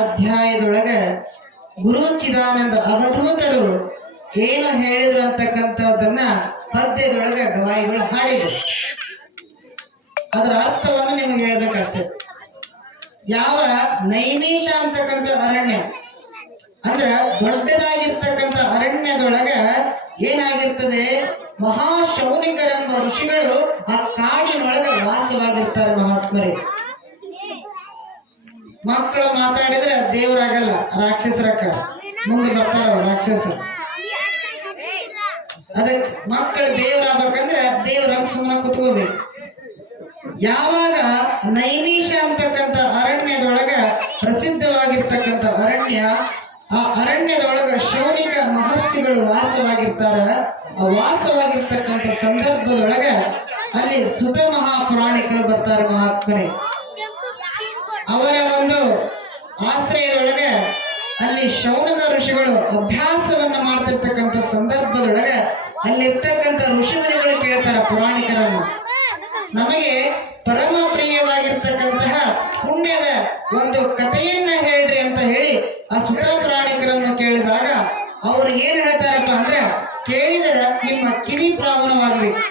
ಅಧ್ಯಾಯದೊಳಗ ಗುರು ಚಿದಾನಂದ ಅವಧೂತರು ಏನು ಹೇಳಿದ್ರು ಅಂತಕ್ಕಂಥದ್ದನ್ನ ಪದ್ಯದೊಳಗ ಗವಾಯಿಗಳು ಹಾಡಿದ್ರು. ಅದರ ಅರ್ಥವನ್ನು ನಿಮಗೆ ಹೇಳ್ಬೇಕಷ್ಟೇ. ಯಾವ ನೈಮಿಷ ಅಂತಕ್ಕಂಥ ಅರಣ್ಯ ಅಂದ್ರ ದೊಡ್ಡದಾಗಿರ್ತಕ್ಕಂಥ ಅರಣ್ಯದೊಳಗ ಏನಾಗಿರ್ತದೆ, ಮಹಾಶೌನಿಕರೆಂಬ ಋಷಿಗಳು ಆ ಕಾಡಿನೊಳಗ ವಾಸವಾಗಿರ್ತಾರೆ. ಮಹಾತ್ಮರೇ, ಮಕ್ಕಳು ಮಾತಾಡಿದ್ರೆ ದೇವರಾಗಲ್ಲ, ರಾಕ್ಷಸರಕ್ಕ ಮುಂದೆ ಬರ್ತಾರ ರಾಕ್ಷಸರು. ಅದಕ್ಕೆ ಮಕ್ಕಳು ದೇವರಾಗಬೇಕಂದ್ರೆ ದೇವರಂಗ ಸುಮ್ಮನೆ ಕುತ್ಕೋಬೇಕು. ಯಾವಾಗ ನೈಮಿಷ ಅಂತಕ್ಕಂಥ ಅರಣ್ಯದೊಳಗ ಪ್ರಸಿದ್ಧವಾಗಿರ್ತಕ್ಕಂಥ ಅರಣ್ಯ, ಆ ಅರಣ್ಯದೊಳಗ ಶೌನಿಕ ಮಹರ್ಷಿಗಳು ವಾಸವಾಗಿರ್ತಾರ. ಆ ವಾಸವಾಗಿರ್ತಕ್ಕಂಥ ಸಂದರ್ಭದೊಳಗ ಅಲ್ಲಿ ಸುತ ಮಹಾಪುರಾಣಿಕರು ಬರ್ತಾರೆ. ಮಹಾತ್ಮರೇ, ಅವರ ಒಂದು ಆಶ್ರಯದೊಳಗೆ ಅಲ್ಲಿ ಶೌನಕ ಋಷಿಗಳು ಅಭ್ಯಾಸವನ್ನ ಮಾಡ್ತಿರ್ತಕ್ಕಂಥ ಸಂದರ್ಭದೊಳಗ ಅಲ್ಲಿರ್ತಕ್ಕಂಥ ಋಷಿಮುನಿಗಳು ಕೇಳ್ತಾರ ಪುರಾಣಿಕರನ್ನು, ನಮಗೆ ಪರಮ ಪ್ರಿಯವಾಗಿರ್ತಕ್ಕಂತಹ ಪುಣ್ಯದ ಒಂದು ಕಥೆಯನ್ನ ಹೇಳ್ರಿ ಅಂತ ಹೇಳಿ ಆ ಸುತ ಪುರಾಣಿಕರನ್ನು ಕೇಳಿದಾಗ ಅವರು ಏನ್ ಹೇಳ್ತಾರಪ್ಪ ಅಂದ್ರೆ, ಕೇಳಿದರೆ ನಿಮ್ಮ ಕಿವಿ ಪ್ರಾವಣವಾಗಬೇಕು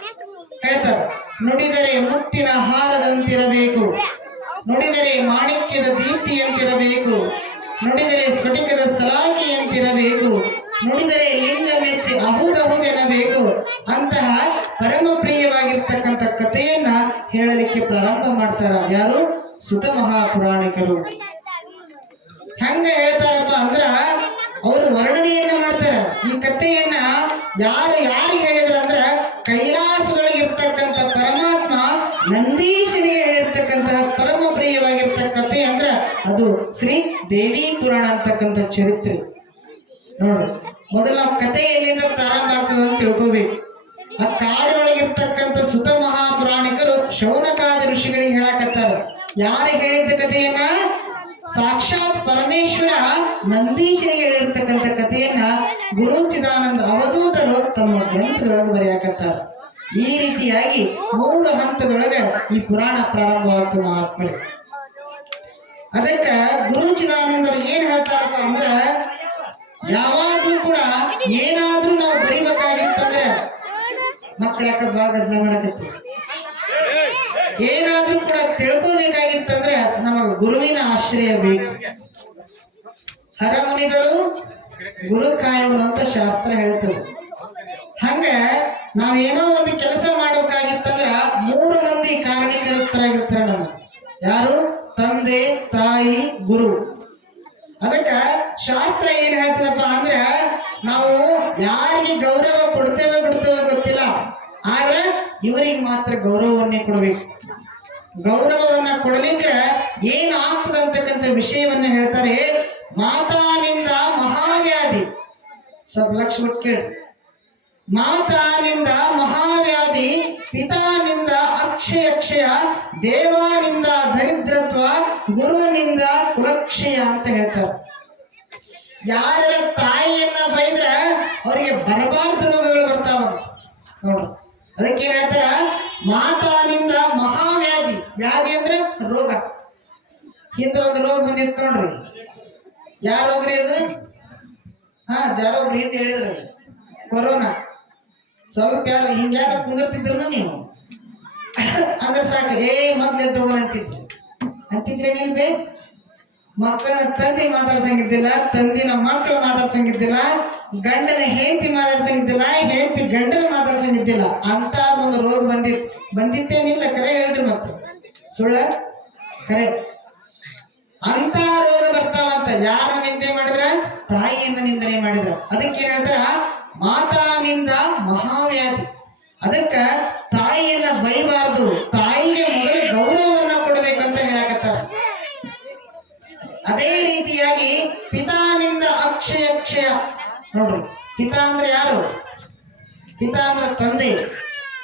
ಹೇಳ್ತಾರೆ. ನುಡಿದರೆ ಮುತ್ತಿನ ಹಾರದಂತಿರಬೇಕು, ನುಡಿದರೆ ಮಾಣಿಕ್ಯದ ದೀಪ್ತಿಯಂತಿರಬೇಕು, ನುಡಿದರೆ ಸ್ಫಟಿಕದ ಸಲಾಕಿಯಂತಿರಬೇಕು, ನುಡಿದರೆ ಲಿಂಗ ಮೆಚ್ಚಿ ಅಹುದಹುದೆನಬೇಕು ಅಂತಹ ಪರಮ ಪ್ರಿಯವಾಗಿರ್ತಕ್ಕಂಥ ಕಥೆಯನ್ನ ಹೇಳಲಿಕ್ಕೆ ಪ್ರಾರಂಭ ಮಾಡ್ತಾರ. ಯಾರು? ಸುತ ಮಹಾಪುರಾಣಿಕರು. ಹೆಂಗ ಹೇಳ್ತಾರಪ್ಪ ಅಂದ್ರ ಅವರು ವರ್ಣನೆಯನ್ನ ಮಾಡ್ತಾರ. ಈ ಕಥೆಯನ್ನ ಯಾರು ಹೇಳಿದ್ರ ಅಂದ್ರ ಕೈಲಾಸದೊಳಗಿರ್ತಕ್ಕಂಥ ಪರಮಾತ್ಮ ನಂದೀಶನಿಗೆ ಹೇಳಿರ್ತಕ್ಕಂತಹ ಪರಮ ಪ್ರಿಯವಾಗಿರ್ತಕ್ಕ ಕಥೆ ಅಂದ್ರ ಅದು ಶ್ರೀ ದೇವಿ ಪುರಾಣ ಅಂತಕ್ಕಂಥ ಚರಿತ್ರೆ. ನೋಡ್ರಿ, ಮೊದಲು ನಾವು ಕಥೆ ಎಲ್ಲಿಂದ ಪ್ರಾರಂಭ ಆಗ್ತದೆ ಅಂತ ತಿಳ್ಕೋಬೇಕು. ಆ ಕಾಡಿನೊಳಗಿರ್ತಕ್ಕಂಥ ಸುತ ಮಹಾಪುರಾಣಿಕರು ಶೌನಕಾದಿ ಋಷಿಗಳಿಗೆ ಹೇಳಕತ್ತಾರ. ಯಾರು ಹೇಳಿದ್ದ ಕಥೆಯನ್ನ? ಸಾಕ್ಷಾತ್ ಪರಮೇಶ್ವರ ನಂದೀಶನಿಗೆ ಹೇಳಿರ್ತಕ್ಕಂಥ ಕಥೆಯನ್ನ ಗುರು ಚಿದಾನಂದ ಅವಧೂತರು ತಮ್ಮ ಗ್ರಂಥದೊಳಗೆ ಬರೆಯಾಕತ್ತಾರ. ಈ ರೀತಿಯಾಗಿ 3 ಹಂತದೊಳಗೆ ಈ ಪುರಾಣ ಪ್ರಾರಂಭವಾಗ್ತದೆ. ಮಹಾತ್ಮರು ಅದಕ್ಕ ಗುರು ಚಿದಾನಂದರು ಏನ್ ಹೇಳ್ತಾರಪ್ಪ ಅಂದ್ರ, ಯಾವಾಗ್ಲೂ ಕೂಡ ಏನಾದ್ರೂ ನಾವು ಬರಿಬೇಕಾಗಿತ್ತಂದ್ರೆ, ಮಕ್ಕಳ ಯಾಕ ಬಾಳ ಗದ್ದಲ ಮಾಡಕತ್ತಿ, ಏನಾದ್ರೂ ಕೂಡ ತಿಳ್ಕೋಬೇಕಾಗಿತ್ತಂದ್ರೆ ನಮಗ ಗುರುವಿನ ಆಶ್ರಯ ಬೇಕು. ಹರಮುನಿದರು ಗುರು ಕಾಯುವರು ಅಂತ ಶಾಸ್ತ್ರ ಹೇಳ್ತದೆ. ಹಂಗ ನಾವೇನೋ ಒಂದು ಕೆಲಸ ಮಾಡಬೇಕಾಗಿತ್ತಂದ್ರ 3 ಮಂದಿ ಕಾರಣಿಕರಾಗಿರ್ತಾರ. ನಮ್ಮ ಯಾರು? ತಂದೆ, ತಾಯಿ, ಗುರು. ಅದಕ್ಕ ಶಾಸ್ತ್ರ ಏನ್ ಹೇಳ್ತದಪ್ಪ ಅಂದ್ರ, ನಾವು ಯಾರಿಗೆ ಗೌರವ ಕೊಡ್ತೇವೆ ಬಿಡ್ತೇವೆ ಗೊತ್ತಿಲ್ಲ, ಆದ್ರೆ ಇವರಿಗೆ ಮಾತ್ರ ಗೌರವವನ್ನೇ ಕೊಡ್ಬೇಕು. ಗೌರವವನ್ನ ಕೊಡಲಿಕ್ಕೆ ಏನ್ ಆಗ್ತದಂತಕ್ಕಂಥ ವಿಷಯವನ್ನ ಹೇಳ್ತಾರೆ. ಮಾತಾನಿಂದ ಮಹಾವ್ಯಾಧಿ, ಸ್ವಲ್ಪ ಲಕ್ಷ ಬಿಟ್ಟು ಕೇಳಿ. ಮಾತಾನಿಂದ ಮಹಾವ್ಯಾಧಿ, ಪಿತಾನಿಂದ ಅಕ್ಷಯ, ದೇವಾನಿಂದ ದರಿದ್ರತ್ವ, ಗುರುವಿನಿಂದ ಕುಲಕ್ಷಯ ಅಂತ ಹೇಳ್ತಾರೆ. ಯಾರ ತಾಯಿಯನ್ನ ಬೈದ್ರ ಅವರಿಗೆ ಬರಬಾರ್ದು ರೋಗಗಳು ಬರ್ತಾವ ನೋಡ್ರಿ. ಅದಕ್ಕೆ ಹೇಳ್ತಾರ ಮಾತಾನಿಂದ ಮಹಾವ್ಯಾಧಿ. ವ್ಯಾಧಿ ಅಂದ್ರೆ ರೋಗ. ಹಿಂದೆ ಒಂದು ರೋಗ ಬಂದಿತ್ತು ನೋಡ್ರಿ. ಯಾವ ರೋಗ್ರಿ ಅದು? ಜಾರೋಗ್ರಿ ಅಂತ ಹೇಳಿದ್ರು, ಕೊರೋನಾ. ಸ್ವಲ್ಪ ಯಾರು ಕುಂದಿರ್ತಿದ್ರು ನೀವು ಅಂದ್ರೆ ಸಾಕು, ಮೊದ್ಲು ಅಂತಿದ್ರಿ ನೀನ್ ಬೇ. ಮಕ್ಕಳ ತಂದೆ ಮಾತಾಡ್ಸಂಗಿದ್ದಿಲ್ಲ, ತಂದಿನ ಮಕ್ಕಳು ಮಾತಾಡ್ಸಂಗಿದ್ದಿಲ್ಲ, ಗಂಡನ ಹೆಂಡತಿ ಮಾತಾಡ್ಸಂಗಿದ್ದಿಲ್ಲ, ಹೆಂಡತಿ ಗಂಡನ ಮಾತಾಡ್ಸಂಗಿದ್ದಿಲ್ಲ. ಅಂತ ಒಂದು ರೋಗ ಬಂದಿತ್ತೇನಿಲ್ಲ. ಕರೆ ಹೇಳ್ರಿ, ಮತ್ತೆ ಸುಳ್ಳ ಕರೆ. ಅಂತ ರೋಗ ಬರ್ತಾವಂತ. ಯಾರ ನಿಂದೆ ಮಾಡಿದ್ರ? ತಾಯಿಯನ್ನ ನಿಂದನೆ ಮಾಡಿದ್ರ. ಅದಕ್ಕೆ ಹೇಳ್ತಾರ ಮಾತಾನಿಂದ ಮಹಾವ್ಯಾಧಿ. ಅದಕ್ಕ ತಾಯಿಯನ್ನ ಬೈಬಾರ್ದು, ತಾಯಿಗೆ ಮೊದಲು ಗೌರವವನ್ನ ಕೊಡಬೇಕಂತ ಹೇಳಕತ್ತಾರ. ಅದೇ ರೀತಿಯಾಗಿ ಪಿತಾನಿಂದ ಅಕ್ಷಯ ನೋಡ್ರಿ. ಪಿತಾ ಅಂದ್ರೆ ಯಾರು? ಪಿತಾ ಅಂದ್ರೆ ತಂದೆ.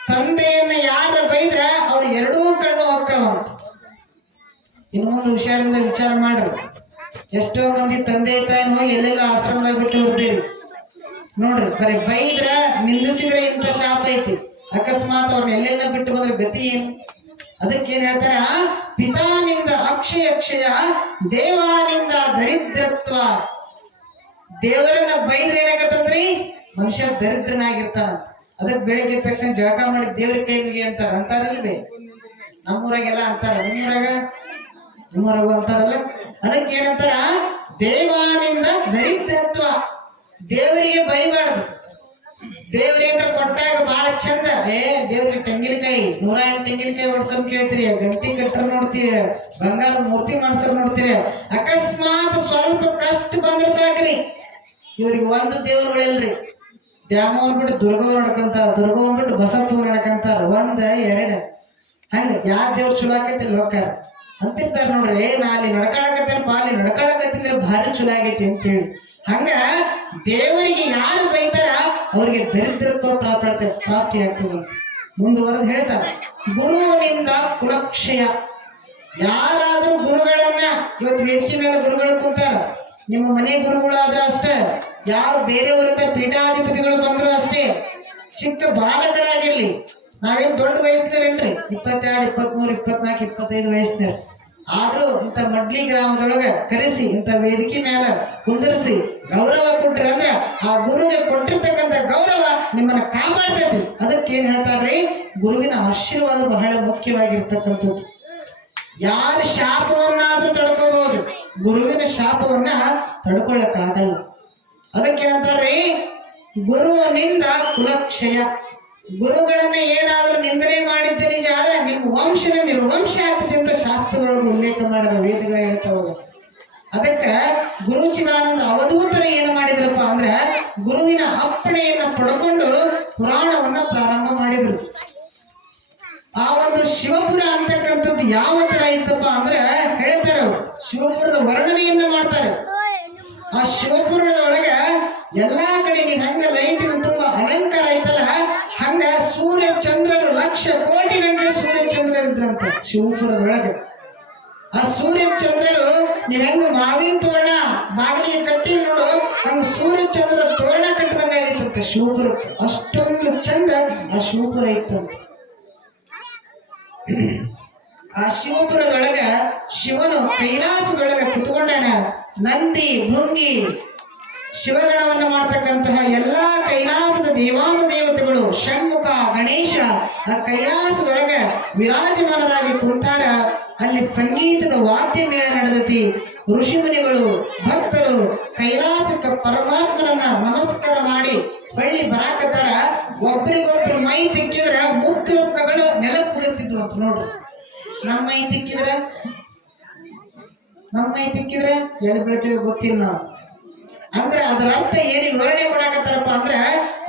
ತಂದೆಯನ್ನ ಯಾರು ಬೈದ್ರ ಅವ್ರು 2 ಕಣ್ಣು ಹೊಕ್ಕವಂತ. ಇನ್ನೊಂದು ಹುಷಾರಿಂದ ವಿಚಾರ ಮಾಡ್ರಿ. ಎಷ್ಟೋ ಮಂದಿ ತಂದೆ ತಾಯಿನ ಹೋಗಿ ಎಲ್ಲೆಲ್ಲ ಆಶ್ರಮದಾಗ ಬಿಟ್ಟು ಹೋಗ್ತೀರಿ ನೋಡ್ರಿ. ಬರೀ ಬೈದ್ರ ನಿಂದಿಸಿದ್ರೆ ಇಂಥ ಶಾಪ ಐತಿ. ಅಕಸ್ಮಾತ್ ಅವ್ರನ್ನ ಎಲ್ಲೆಲ್ಲ ಬಿಟ್ಟು ಬಂದ್ರೆ ಗತಿ ಏನು? ಅದಕ್ಕೆ ಏನ್ ಹೇಳ್ತಾರ, ಪಿತಾನಿಂದ ಅಕ್ಷಯ ದೇವಾನಿಂದ ದರಿದ್ರತ್ವ. ದೇವರನ್ನ ಬೈದ್ರೆ ಏನಾಗತ್ತಂದ್ರಿ, ಮನುಷ್ಯ ದರಿದ್ರನಾಗಿರ್ತಾನ. ಅದಕ್ಕೆ ಬೆಳಿಗ್ಗೆ ಎದ್ದ ತಕ್ಷಣ ಜಳಕ ಮಾಡಿ ದೇವ್ರ ಕೈ ಮುಗಿ ಅಂತಾರಲ್ವೇ? ನಮ್ಮೂರಾಗೆಲ್ಲ ಅಂತಾರ, ನಿಮ್ಮೂರಾಗೂ ಅಂತಾರಲ್ಲ. ಅದಕ್ಕೆ ಏನಂತಾರ, ದೇವಾನಿಂದ ದರಿದ್ರತ್ವ. ದೇವರಿಗೆ ಬೈಬಾರ್ದು. ದೇವ್ರೇನ್ರ ಕೊಟ್ಟಾಗ ಬಹಳ ಚಂದ, ದೇವ್ರಿಗೆ ತೆಂಗಿನಕಾಯಿ 108 ತೆಂಗಿನಕಾಯಿ ಹೊಡ್ಸೋದ್ ಕೇಳ್ತೀರಿ, ಗಂಟಿ ಕಟ್ಟರ್ ನೋಡ್ತೀರಿ, ಬಂಗಾರದ ಮೂರ್ತಿ ಮಾಡ್ಸೋರ್ ನೋಡ್ತೀರಿ. ಅಕಸ್ಮಾತ್ ಸ್ವಲ್ಪ ಕಷ್ಟ ಬಂದ್ರೆ ಸಾಕ್ರಿ, ಇವ್ರಿಗೆ ಒಂದು ದೇವ್ರುಗಳಿಲ್ರಿ. ದ್ಯಾಮವ್ನ ಬಿಟ್ಟು ದುರ್ಗವ್ರು ನಡ್ಕಂತಾರ, ದುರ್ಗವ್ನ ಬಿಟ್ಟು ಬಸಪ್ಪ ನಡ್ಕಂತಾರ. 1 2 ಹಂಗ ಯಾವ ದೇವ್ರು ಚಲೋ ಆಕೈತಿ ಅಲ್ಲಿ ಹೋಗ್ತಾರ ಅಂತಿರ್ತಾರ ನೋಡ್ರಿ. ನಾ ಅಲ್ಲಿ ನಡ್ಕೊಳಕತ್ತೇನಪ್ಪ, ಅಲ್ಲಿ ನಡ್ಕೊಳಕತ್ತಿದ್ರೆ ಭಾರಿ ಚಲೋ ಆಗೈತಿ ಅಂತೇಳಿ. ಹಂಗ ದೇವರಿಗೆ ಯಾರು ಬೈತಾರ ಅವ್ರಿಗೆ ದರಿದ್ರತ್ವ ಪ್ರಾಪ್ತಿ ಆಗ್ತದೆ. ಮುಂದುವರೆದು ಹೇಳ್ತಾರ, ಗುರುವಿನಿಂದ ಕುಲಕ್ಷಯ. ಯಾರಾದ್ರೂ ಗುರುಗಳನ್ನ, ಇವತ್ತು ವೇದಿಕೆ ಮೇಲೆ ಗುರುಗಳು ಕುಂತಾರ, ನಿಮ್ಮ ಮನೆ ಗುರುಗಳಾದ್ರೂ ಅಷ್ಟೇ, ಯಾರು ಬೇರೆಯವರಿಂದ ಪೀಠಾಧಿಪತಿಗಳು ಬಂದ್ರು ಅಷ್ಟೇ, ಚಿಕ್ಕ ಬಾಲಕರಾಗಿರ್ಲಿ. ನಾವೇನ್ ದೊಡ್ಡ ವಯಸ್ಸಿನೇರೇನ್ರಿ, 22, 23, 24, 25 ವಯಸ್ಸಿನ. ಆದ್ರೂ ಇಂಥ ಮಡ್ಲಿ ಗ್ರಾಮದೊಳಗ ಕರೆಸಿ ಇಂಥ ವೇದಿಕೆ ಮೇಲೆ ಕುಂದರಿಸಿ ಗೌರವ ಕೊಟ್ರಿ ಅಂದ್ರ ಆ ಗುರುವಿಗೆ ಕೊಟ್ಟಿರ್ತಕ್ಕಂಥ ಗೌರವ ನಿಮ್ಮನ್ನ ಕಾಪಾಡ್ತೈತಿ. ಅದಕ್ಕೆ ಏನ್ ಹೇಳ್ತಾರ್ರಿ, ಗುರುವಿನ ಆಶೀರ್ವಾದ ಬಹಳ ಮುಖ್ಯವಾಗಿರ್ತಕ್ಕಂಥದ್ದು. ಯಾರ ಶಾಪವನ್ನಾದ್ರೂ ತಡ್ಕೋಬಹುದು, ಗುರುವಿನ ಶಾಪವನ್ನ ತಡ್ಕೊಳ್ಳಕ್ಕಾಗಲ್ಲ. ಅದಕ್ಕೆ ಅಂತಾರ್ರಿ, ಗುರುವಿನಿಂದ ಕುಲಕ್ಷಯ. ಗುರುಗಳನ್ನ ಏನಾದ್ರೂ ನಿಂದನೆ ಮಾಡಿದ್ದ ನಿಜ ಆದ್ರೆ ನಿಮ್ಮ ವಂಶನ ನಿರ್ವಂಶ ಆಗ್ತದೆ ಅಂತ ಶಾಸ್ತ್ರದೊಳಗೆ ಉಲ್ಲೇಖ ಮಾಡಿದ ವೇದಗಳು ಹೇಳ್ತಾವ. ಅದಕ್ಕ ಗುರುಚಿದಾನಂದ ಅವಧೂತರ ಏನ್ ಮಾಡಿದ್ರಪ್ಪ ಅಂದ್ರೆ, ಗುರುವಿನ ಅಪ್ಪಣೆಯನ್ನ ಪಡ್ಕೊಂಡು ಪುರಾಣವನ್ನ ಪ್ರಾರಂಭ ಮಾಡಿದ್ರು. ಆ ಒಂದು ಶಿವಪುರ ಅಂತಕ್ಕಂಥದ್ದು ಯಾವ ತರ ಇತ್ತಪ್ಪ ಅಂದ್ರೆ ಹೇಳ್ತಾರೆ, ಶಿವಪುರದ ವರ್ಣನೆಯನ್ನ ಮಾಡ್ತಾರೆ. ಆ ಶಿವಪುರದ ಒಳಗ ಎಲ್ಲಾ ಕಡೆ ನೀವು ಹಂಗ ಲೈಟ್ ತುಂಬಾ ಅಲಂಕಾರ ಐತಲ್ಲ, ಹಂಗ ಸೂರ್ಯ ಚಂದ್ರರು 1,00,000 ಕೋಟಿ ಗಂಟೆ ಸೂರ್ಯ ಚಂದ್ರರು ಇದ್ರಂತ ಶಿವಪುರದೊಳಗೆ. ಆ ಸೂರ್ಯ ಚಂದ್ರರು ನೀವ್ ಹೆಂಗ ಮಾವಿನ ತೋರಣ ಬಾಗಿಲಿಗೆ ಕಟ್ಟಿ ನೋಡು, ಹಂಗ ಸೂರ್ಯ ಚಂದ್ರ ತೋರಣ ಕಟ್ಟಿದಂಗ ಆಗಿತ್ತಂತೆ ಶಿವಪುರಕ್ಕೆ. ಅಷ್ಟೊಂದು ಚಂದ್ರ ಆ ಶಿವಪುರ ಇತ್ತಂತೆ. ಆ ಶಿವಪುರದೊಳಗ ಶಿವನು ಕೈಲಾಸದೊಳಗ ಕುತ್ಕೊಂಡಾನ. ನಂದಿ ಭೃಂಗಿ ಶಿವಗಣವನ್ನ ಮಾಡ್ತಕ್ಕಂತಹ ಎಲ್ಲಾ ಕೈಲಾಸದ ದೇವಾನು ದೇವತೆಗಳು, ಷಣ್ಮುಖ ಗಣೇಶ ಆ ಕೈಲಾಸದೊಳಗ ವಿರಾಜಮಾನರಾಗಿ ಕುಂತಾರ. ಅಲ್ಲಿ ಸಂಗೀತದ ವಾದ್ಯ ಮೇಳ ನಡೆದತಿ. ಋಷಿ ಮುನಿಗಳು ಭಕ್ತರು ಕೈಲಾಸಕ್ಕೆ ಪರಮಾತ್ಮನನ್ನ ನಮಸ್ಕಾರ ಮಾಡಿ ಬಳ್ಳಿ ಬರಾಕತ್ತಾರ. ಒಬ್ರಿಗೊಬ್ರು ಮೈ ತಿಕ್ಕಿದ್ರ ಮುತ್ತು ರತ್ನಗಳು ನೆಲ ಕುದುರ್ತಿದ್ವು ಅಂತ ನೋಡ್ರಿ. ನಮ್ಮ ಮೈ ತಿಕ್ಕಿದ್ರೆ ಎಲ್ಲಿ ಬೆಳಿತೀವಿ ಗೊತ್ತಿಲ್ಲ ನಾವು. ಅಂದ್ರೆ ಅದರ ಅರ್ಥ ಏನಿಗೆ ವಿವರಣೆ ಕೊಡಾಕತ್ತಾರಪ್ಪ ಅಂದ್ರೆ,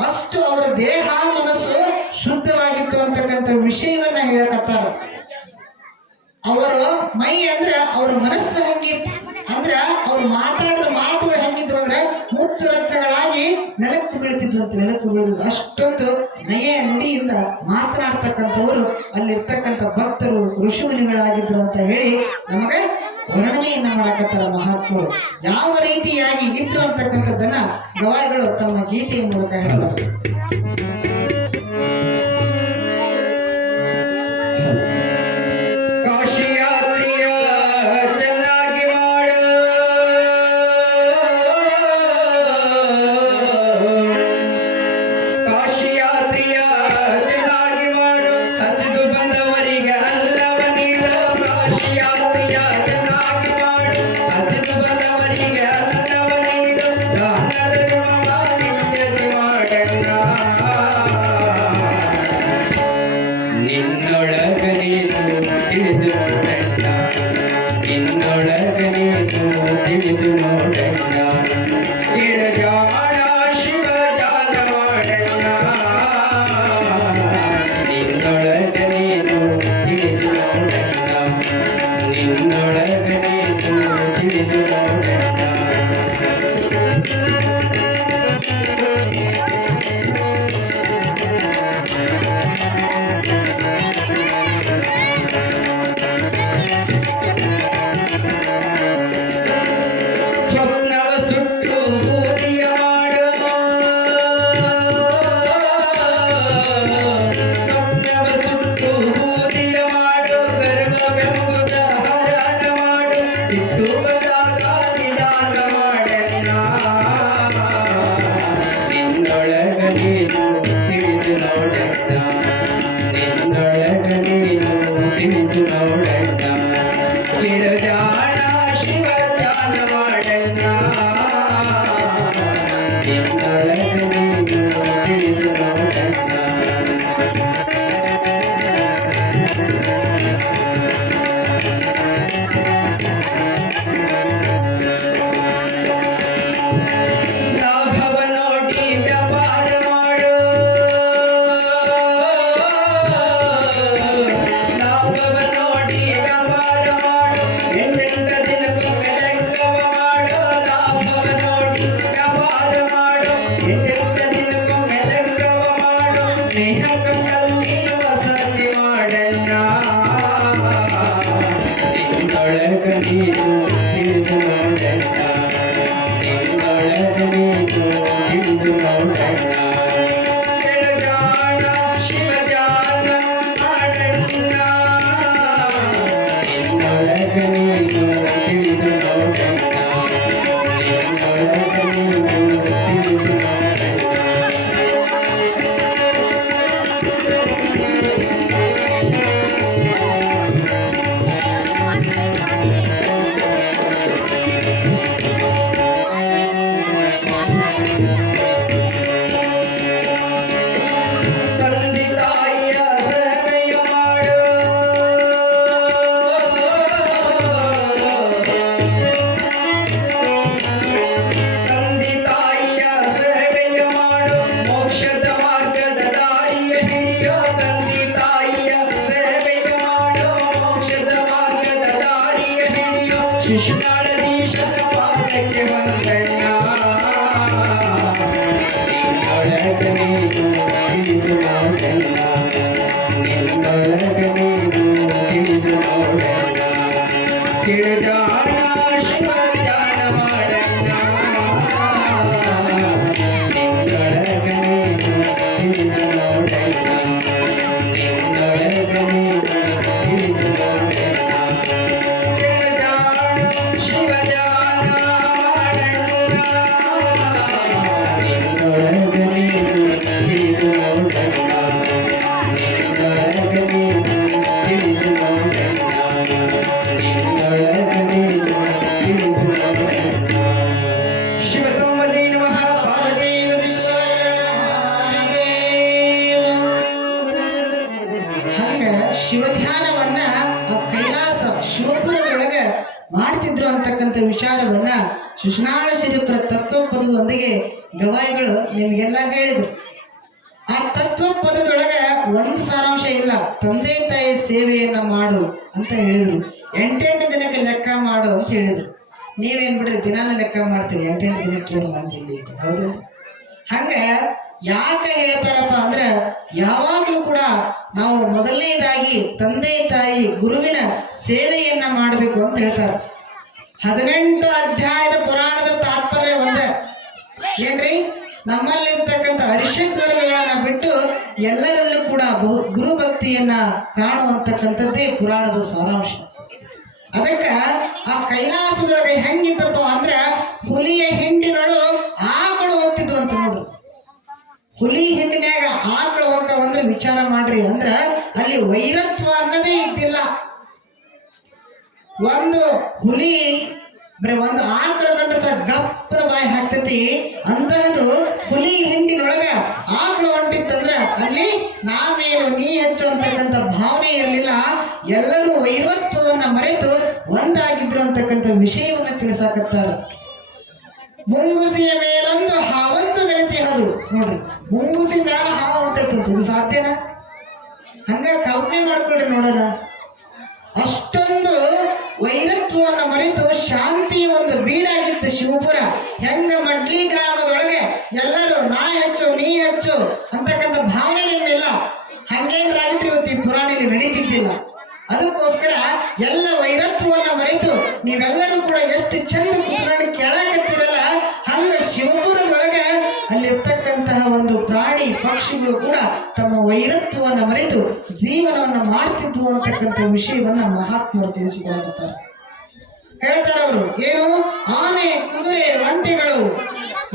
ಅಷ್ಟು ಅವರ ದೇಹ ಮನಸ್ಸು ಶುದ್ಧವಾಗಿತ್ತು ಅಂತಕ್ಕಂಥ ವಿಷಯವನ್ನ ಹೇಳಕತ್ತಾರ. ಅವರು ಮೈ ಅಂದ್ರೆ ಅವ್ರ ಮನಸ್ಸು ಹಂಗಿತ್ತು, ಅಂದ್ರ ಅವ್ರು ಮಾತಾಡಿದ ಮಾತುಗಳು ಹೆಂಗಿದ್ವು ಅಂದ್ರೆ ಮುತ್ತು ರತ್ನಗಳಾಗಿ ನೆಲಕ್ಕೆ ಬೀಳ್ತಿದ್ವು ಅಂತ. ನೆಲಕ್ಕೆ ಬೀಳಿದ್ವು. ಅಷ್ಟೊಂದು ನಯ ನುಡಿಯಿಂದ ಮಾತನಾಡ್ತಕ್ಕಂಥವರು ಅಲ್ಲಿರ್ತಕ್ಕಂಥ ಭಕ್ತರು ಋಷಿ ಮುನಿಗಳಾಗಿದ್ರು ಅಂತ ಹೇಳಿ ನಮಗೆ ವರ್ಣನೆಯನ್ನ ಮಾಡಕತ್ತಾರ ಮಹಾತ್ಮರು. ಯಾವ ರೀತಿಯಾಗಿ ಇದ್ರು ಅಂತಕ್ಕಂಥದ್ದನ್ನ ಗವಾಯಿಗಳು ತಮ್ಮ ಗೀತೆಯ ಮೂಲಕ ಹೇಳ್ತಾರೆ. ಧ್ಯಾನ ಮಾಡಣ್ಣ ನಿನ್ನೊಳಗ ನೀನು ತಿಳಿದು ನೋಡಣ್ಣ ನಿನ್ನೊಳಗ ನೀನು ತಿಳಿದು ನೋಡಣ್ಣ ಕಿಡಜಾಣ ಶಿವ ಧ್ಯಾನ ಮಾಡಣ್ಣ ನಿನ್ನೊಳಗ ನೀನು ತಿಳಿದು ನೋಡಣ್ಣ ಶಿಶುನಾಳದೀಶ ಪಾದಕ್ಕೆ ವಂದಣ್ಣ ನಿನ್ನೊಳಗ ನೀನು ತಿಳಿದು ನೋಡಣ್ಣ ನಿನ್ನೊಳಗ ನೀನು ತಿಳಿದು ನೋಡಣ್ಣ ತಿಳಿದಾಣ ಶಿವ ಧ್ಯಾನ ಮಾಡಣ್ಣ ನಿನ್ನೊಳಗ ನೀನು ತಿಳಿದು ನೋಡಣ್ಣ ನಿನ್ನೊಳಗ ನೀನು ತಿಳಿದು ನೋಡಣ್ಣ ಶಿವಧ್ಯಾನವನ್ನ ಆ ಕೈಲಾಸ ಶಿವಪುರದೊಳಗ ಮಾಡ್ತಿದ್ರು ಅಂತಕ್ಕಂಥ ವಿಚಾರವನ್ನ ಶಿಶುನಾಳ ಸಿರಿಪುರ ತತ್ವಪದದೊಂದಿಗೆ ಗವಾಯಿಗಳು ನಿಮ್ಗೆಲ್ಲ ಹೇಳಿದ್ರು. ಆ ತತ್ವಪದದೊಳಗ ಒಂದು ಸಾರಾಂಶ ಇಲ್ಲ, ತಂದೆ ತಾಯಿ ಸೇವೆಯನ್ನ ಮಾಡು ಅಂತ ಹೇಳಿದ್ರು. 8 ದಿನಕ್ಕೆ ಲೆಕ್ಕ ಮಾಡು ಅಂತ ಹೇಳಿದ್ರು. ನೀವೇನ್ ಬಿಡ್ರಿ ದಿನಾನ ಲೆಕ್ಕ ಮಾಡ್ತೀರಿ, 8 ದಿನಕ್ಕೆ ಏನು ಮಾಡ್ತೀವಿ ಹೌದು. ಹಂಗ ಯಾಕೆ ಹೇಳ್ತಾರಪ್ಪ ಅಂದ್ರೆ ಯಾವಾಗ್ಲೂ ಕೂಡ ನಾವು ಮೊದಲನೇದಾಗಿ ತಂದೆ ತಾಯಿ ಗುರುವಿನ ಸೇವೆಯನ್ನ ಮಾಡಬೇಕು ಅಂತ ಹೇಳ್ತಾರೆ. 18 ಅಧ್ಯಾಯದ ಪುರಾಣದ ತಾತ್ಪರ್ಯ ಒಂದೇ ಏನ್ರಿ, ನಮ್ಮಲ್ಲಿರ್ತಕ್ಕಂಥ ಹರಿಷಡ್ವರ್ಗಗಳನ್ನ ಬಿಟ್ಟು ಎಲ್ಲರಲ್ಲೂ ಕೂಡ ಗುರು ಭಕ್ತಿಯನ್ನ ಕಾಣುವಂತಕ್ಕಂಥದ್ದೇ ಪುರಾಣದ ಸಾರಾಂಶ. ಅದಕ್ಕ ಆ ಕೈಲಾಸದೊಳಗೆ ಹೆಂಗಿತ್ತಪ್ಪ ಅಂದ್ರ ಹುಲಿಯ ಹಿಂಡಿನೊಳು ಆಕಳು ಹೋಗ್ತಿದ್ವು ಅಂತ ನೋಡ್ರಿ. ಹುಲಿ ಹಿಂಡಿನ್ಯಾಗ ಆಕಳು ಹೋಗ್ತಾವ ಅಂದ್ರೆ ವಿಚಾರ ಮಾಡ್ರಿ, ಅಂದ್ರ ಅಲ್ಲಿ ವೈರತ್ವ ಅನ್ನೋದೇ ಇದ್ದಿಲ್ಲ. ಒಂದು ಹುಲಿ ಬರೀ ಒಂದು ಆಕಳ ಗಂಡ ಸಹ ಗಪ್ಪರ ಬಾಯಿ ಹಾಕ್ತೈತಿ, ಅಂತಹದ್ದು ಹುಲಿ ಹಿಂಡಿನೊಳಗ ಆಕಳು ಹೊಂಟಿತ್ತಂದ್ರ ಅಲ್ಲಿ ನಾವೇನು ನೀ ಹೆಚ್ಚು ಅಂತಕ್ಕಂಥ ಭಾವನೆ ಇರಲಿಲ್ಲ. ಎಲ್ಲರೂ ವೈರತ್ವವನ್ನ ಮರೆತು ಒಂದಾಗಿದ್ರು ಅಂತಕ್ಕಂಥ ವಿಷಯವನ್ನ ತಿಳಿಸಾಕತ್ತಾರ. ಮುಂಗುಸಿಯ ಮೇಲೊಂದು ಹಾವಂತು ನೆನತಿ ಹದು ನೋಡ್ರಿ, ಮುಂಗುಸಿ ಮ್ಯಾಲ ಹಾವು ಹೊಂಟಿರ್ತಂತ, ಇದು ಸಾಧ್ಯನಾ? ಹಂಗ ಕಲ್ಪನೆ ಮಾಡ್ಕೊಳ್ರಿ ನೋಡೋಣ. ಅಷ್ಟೊಂದು ವೈರತ್ವವನ್ನು ಮರೆತು ಶಾಂತಿ ಒಂದು ಬೀಡಾಗಿತ್ತು ಶಿವಪುರ. ಹೆಂಗ ಮಡ್ಲಿ ಗ್ರಾಮದೊಳಗೆ ಎಲ್ಲರೂ ನಾ ಹೆಚ್ಚು ನೀ ಹೆಚ್ಚು ಅಂತಕ್ಕಂಥ ಭಾವನೆ ನಿಮ್ಮಿಲ್ಲ, ಹಂಗೇನ್ರಾಗಿತ್ತು ಇವತ್ತು ಈ ಪುರಾಣಿಗೆ ನಡೀತಿದ್ದಿಲ್ಲ. ಅದಕ್ಕೋಸ್ಕರ ಎಲ್ಲ ವೈರತ್ವವನ್ನ ಮರೆತು ನೀವೆಲ್ಲರೂ ಕೂಡ ಎಷ್ಟು ಚಂದ ಪುರಾಣ ಕೇಳಾಕತ್ತೀರಲ್ಲ, ಹಂಗ ಶಿವಪುರದೊಳಗೆ ಅಲ್ಲಿರ್ತಕ್ಕಂತಹ ಒಂದು ಪ್ರಾಣಿ ಪಕ್ಷಿಗಳು ಕೂಡ ತಮ್ಮ ವೈರತ್ವವನ್ನು ಮರೆತು ಜೀವನವನ್ನು ಮಾಡ್ತಿದ್ವು ಅಂತಕ್ಕಂಥ ವಿಷಯವನ್ನ ಮಹಾತ್ಮರು ತಿಳಿಸಿಕೊಳ್ಳುತ್ತಾರೆ. ಹೇಳ್ತಾರೆ ಅವರು ಏನು, ಆನೆ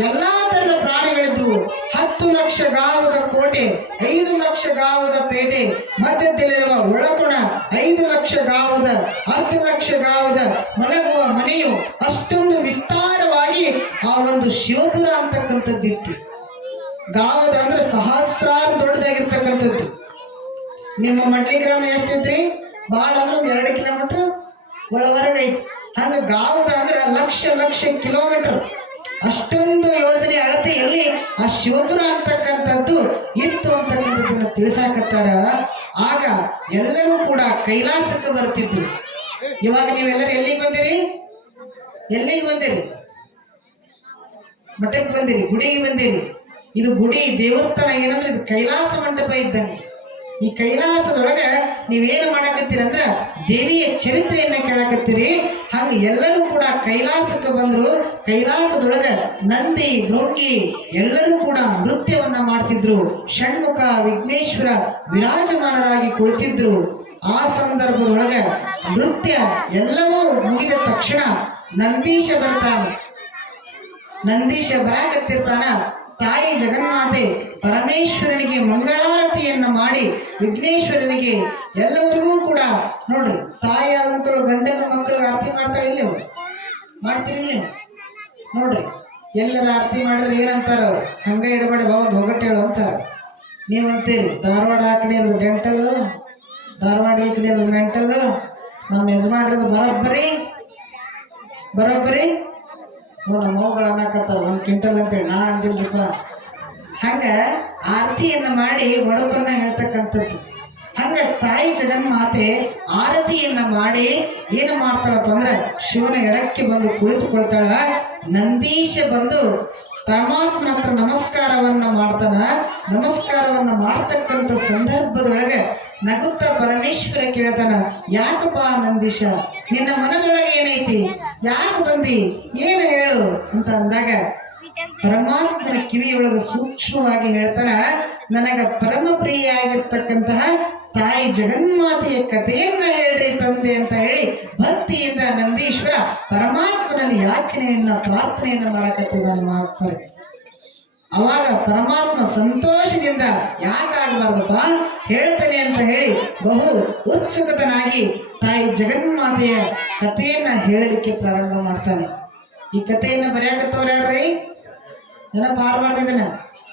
ಎಲ್ಲಾ ತರದ ಪ್ರಾಣಿಗಳಿದ್ವು. 10 ಲಕ್ಷ ಗಾವದ ಕೋಟೆ, 5 ಲಕ್ಷ ಗಾವದ ಪೇಟೆ, ಮಧ್ಯದಲ್ಲಿರುವ ಒಳಗುಣ 5 ಲಕ್ಷ ಗಾವದ, 10 ಲಕ್ಷ ಗಾವದ ಮಲಗುವ ಮನೆಯು ಅಷ್ಟೊಂದು ವಿಸ್ತಾರವಾಗಿ ಆ ಒಂದು ಶಿವಪುರ ಅಂತಕ್ಕಂಥದ್ದಿತ್ತು. ಗಾವದ ಅಂದ್ರೆ ಸಹಸ್ರಾರು ದೊಡ್ಡದಾಗಿರ್ತಕ್ಕಂಥದ್ದು. ನಿಮ್ಮ ಮಡ್ಲಿ ಗ್ರಾಮ ಎಷ್ಟೈತ್ರಿ? ಬಾಳ ಅಂದ್ರೆ ಒಂದು 2 ಕಿಲೋಮೀಟರ್ ಒಳವರೆಗೆ ಐತಿ. ಹಂಗ ಗಾವದ ಅಂದ್ರೆ ಲಕ್ಷ ಲಕ್ಷ ಕಿಲೋಮೀಟರ್ ಅಷ್ಟೊಂದು ಯೋಜನೆ ಅಳತೆಯಲ್ಲಿ ಆ ಶಿವಪುರ ಅಂತಕ್ಕಂಥದ್ದು ಇತ್ತು ಅಂತಕ್ಕಂಥದ್ದನ್ನ ತಿಳಿಸಾಕತ್ತಾರ. ಆಗ ಎಲ್ಲರೂ ಕೂಡ ಕೈಲಾಸಕ್ಕೆ ಬರ್ತಿದ್ರು. ಇವಾಗ ನೀವೆಲ್ಲರೂ ಎಲ್ಲಿಗೆ ಬಂದಿರಿ? ಎಲ್ಲಿಗೆ ಬಂದಿರಿ? ಮಠಕ್ಕೆ ಬಂದಿರಿ, ಗುಡಿಗೆ ಬಂದಿರಿ. ಇದು ಗುಡಿ ದೇವಸ್ಥಾನ ಏನಂದ್ರೆ ಇದು ಕೈಲಾಸ ಮಂಟಪ ಇದ್ದಂಗೆ. ಈ ಕೈಲಾಸದೊಳಗೆ ನೀವೇನು ಮಾಡಕತ್ತೀರಂದ್ರ ದೇವಿಯ ಚರಿತ್ರೆಯನ್ನ ಕೇಳಕತ್ತೀರಿ. ಹಾಗ ಎಲ್ಲರೂ ಕೂಡ ಕೈಲಾಸಕ್ಕೆ ಬಂದ್ರು. ಕೈಲಾಸದೊಳಗ ನಂದಿ ಭೃಂಗಿ ಎಲ್ಲರೂ ಕೂಡ ನೃತ್ಯವನ್ನ ಮಾಡ್ತಿದ್ರು. ಷಣ್ಮುಖ ವಿಘ್ನೇಶ್ವರ ವಿರಾಜಮಾನರಾಗಿ ಕುಳಿತಿದ್ರು. ಆ ಸಂದರ್ಭದೊಳಗ ನೃತ್ಯ ಎಲ್ಲವೂ ಮುಗಿದ ತಕ್ಷಣ ನಂದೀಶ ಬರ್ತಾನೆ. ನಂದೀಶ ಬರಾಕತ್ತಿರ್ತಾನ. ತಾಯಿ ಜಗನ್ಮಾತೆ ಪರಮೇಶ್ವರನಿಗೆ ಮಂಗಳಾರತಿಯನ್ನ ಮಾಡಿ ವಿಘ್ನೇಶ್ವರನಿಗೆ ಎಲ್ಲರಿಗೂ ಕೂಡ ನೋಡ್ರಿ, ತಾಯಿ ಆದಂತಳು ಗಂಡಗ ಮಕ್ಕಳಿಗೆ ಆರತಿ ಮಾಡ್ತಾಳೆ. ಇಲ್ಲಿ ಮಾಡ್ತೀರಿ? ನೋಡ್ರಿ, ಎಲ್ಲರ ಆರತಿ ಮಾಡಿದ್ರೆ ಏನಂತಾರ? ಹಂಗ ಇಡಬೇಡ ಬಾಬಾ ಒಗಟ್ಟು ಹೇಳು ಅಂತಾರ. ನೀವಂತೀರಿ ಧಾರವಾಡ ಆ ಕಡೆ ಇರೋದು ಡೆಂಟಲ್, ಧಾರವಾಡ ಈ ಕಡೆ ಇರೋದು ಮೆಂಟಲ್, ನಮ್ಮ ಯಜಮಾನ್ರದು ಬರೋಬ್ಬರಿ ಬರೋಬ್ಬರಿ. ನಮ್ಮ ಮೌಗಳು ಅನ್ನಕತ್ತಾರ 1 ಕ್ವಿಂಟಲ್ ಅಂತೇಳಿ. ನಾ ಅಂದಿಲ್ರಿಪ್ಪ. ಹಂಗ ಆರತಿಯನ್ನ ಮಾಡಿ ಒಡಪನ್ನ ಹೇಳ್ತಕ್ಕಂಥದ್ದು. ಹಂಗ ತಾಯಿ ಜಗನ್ಮಾತೆ ಆರತಿಯನ್ನ ಮಾಡಿ ಏನು ಮಾಡ್ತಾಳಪ್ಪ ಅಂದ್ರೆ ಶಿವನ ಎಡಕ್ಕೆ ಬಂದು ಕುಳಿತುಕೊಳ್ತಾಳ. ನಂದೀಶ ಬಂದು ಪರಮಾತ್ಮನ ಹತ್ರ ನಮಸ್ಕಾರವನ್ನ ಮಾಡ್ತಾನ. ನಮಸ್ಕಾರವನ್ನ ಮಾಡ್ತಕ್ಕಂಥ ಸಂದರ್ಭದೊಳಗೆ ನಗುತ್ತಾ ಪರಮೇಶ್ವರ ಕೇಳ್ತಾನ, ಯಾಕಪ್ಪ ನಂದೀಶ, ನಿನ್ನ ಮನದೊಳಗೆ ಏನೈತಿ? ಯಾಕೆ ಬಂದಿ? ಏನು ಹೇಳು ಅಂತ ಅಂದಾಗ ಪರಮಾತ್ಮನ ಕಿವಿಯೊಳಗೆ ಸೂಕ್ಷ್ಮವಾಗಿ ಹೇಳ್ತಾನ, ನನಗ ಪರಮ ಪ್ರಿಯ ಆಗಿರ್ತಕ್ಕಂತಹ ತಾಯಿ ಜಗನ್ಮಾತೆಯ ಕಥೆಯನ್ನ ಹೇಳ್ರಿ ತಂದೆ ಅಂತ ಹೇಳಿ ಭಕ್ತಿಯಿಂದ ನಂದೀಶ್ವರ ಪರಮಾತ್ಮನಲ್ಲಿ ಯಾಚನೆಯನ್ನ ಪ್ರಾರ್ಥನೆಯನ್ನ ಮಾಡಕತ್ತಿದ್ದಾನೆ ಮಹಾತ್ಮರು. ಅವಾಗ ಪರಮಾತ್ಮ ಸಂತೋಷದಿಂದ ಯಾಕಾಗಬಾರ್ದಪ್ಪ ಹೇಳ್ತಾನೆ ಅಂತ ಹೇಳಿ ಬಹು ಉತ್ಸುಕತನಾಗಿ ತಾಯಿ ಜಗನ್ಮಾತೆಯ ಕಥೆಯನ್ನ ಹೇಳಲಿಕ್ಕೆ ಪ್ರಾರಂಭ ಮಾಡ್ತಾನೆ. ಈ ಕಥೆಯನ್ನ ಬರೆಯಕತ್ತವ್ರು ಯಾರ್ರಿ? ನೆನಪು ಮಾಡ್ತಿದ್ದಾನೆ.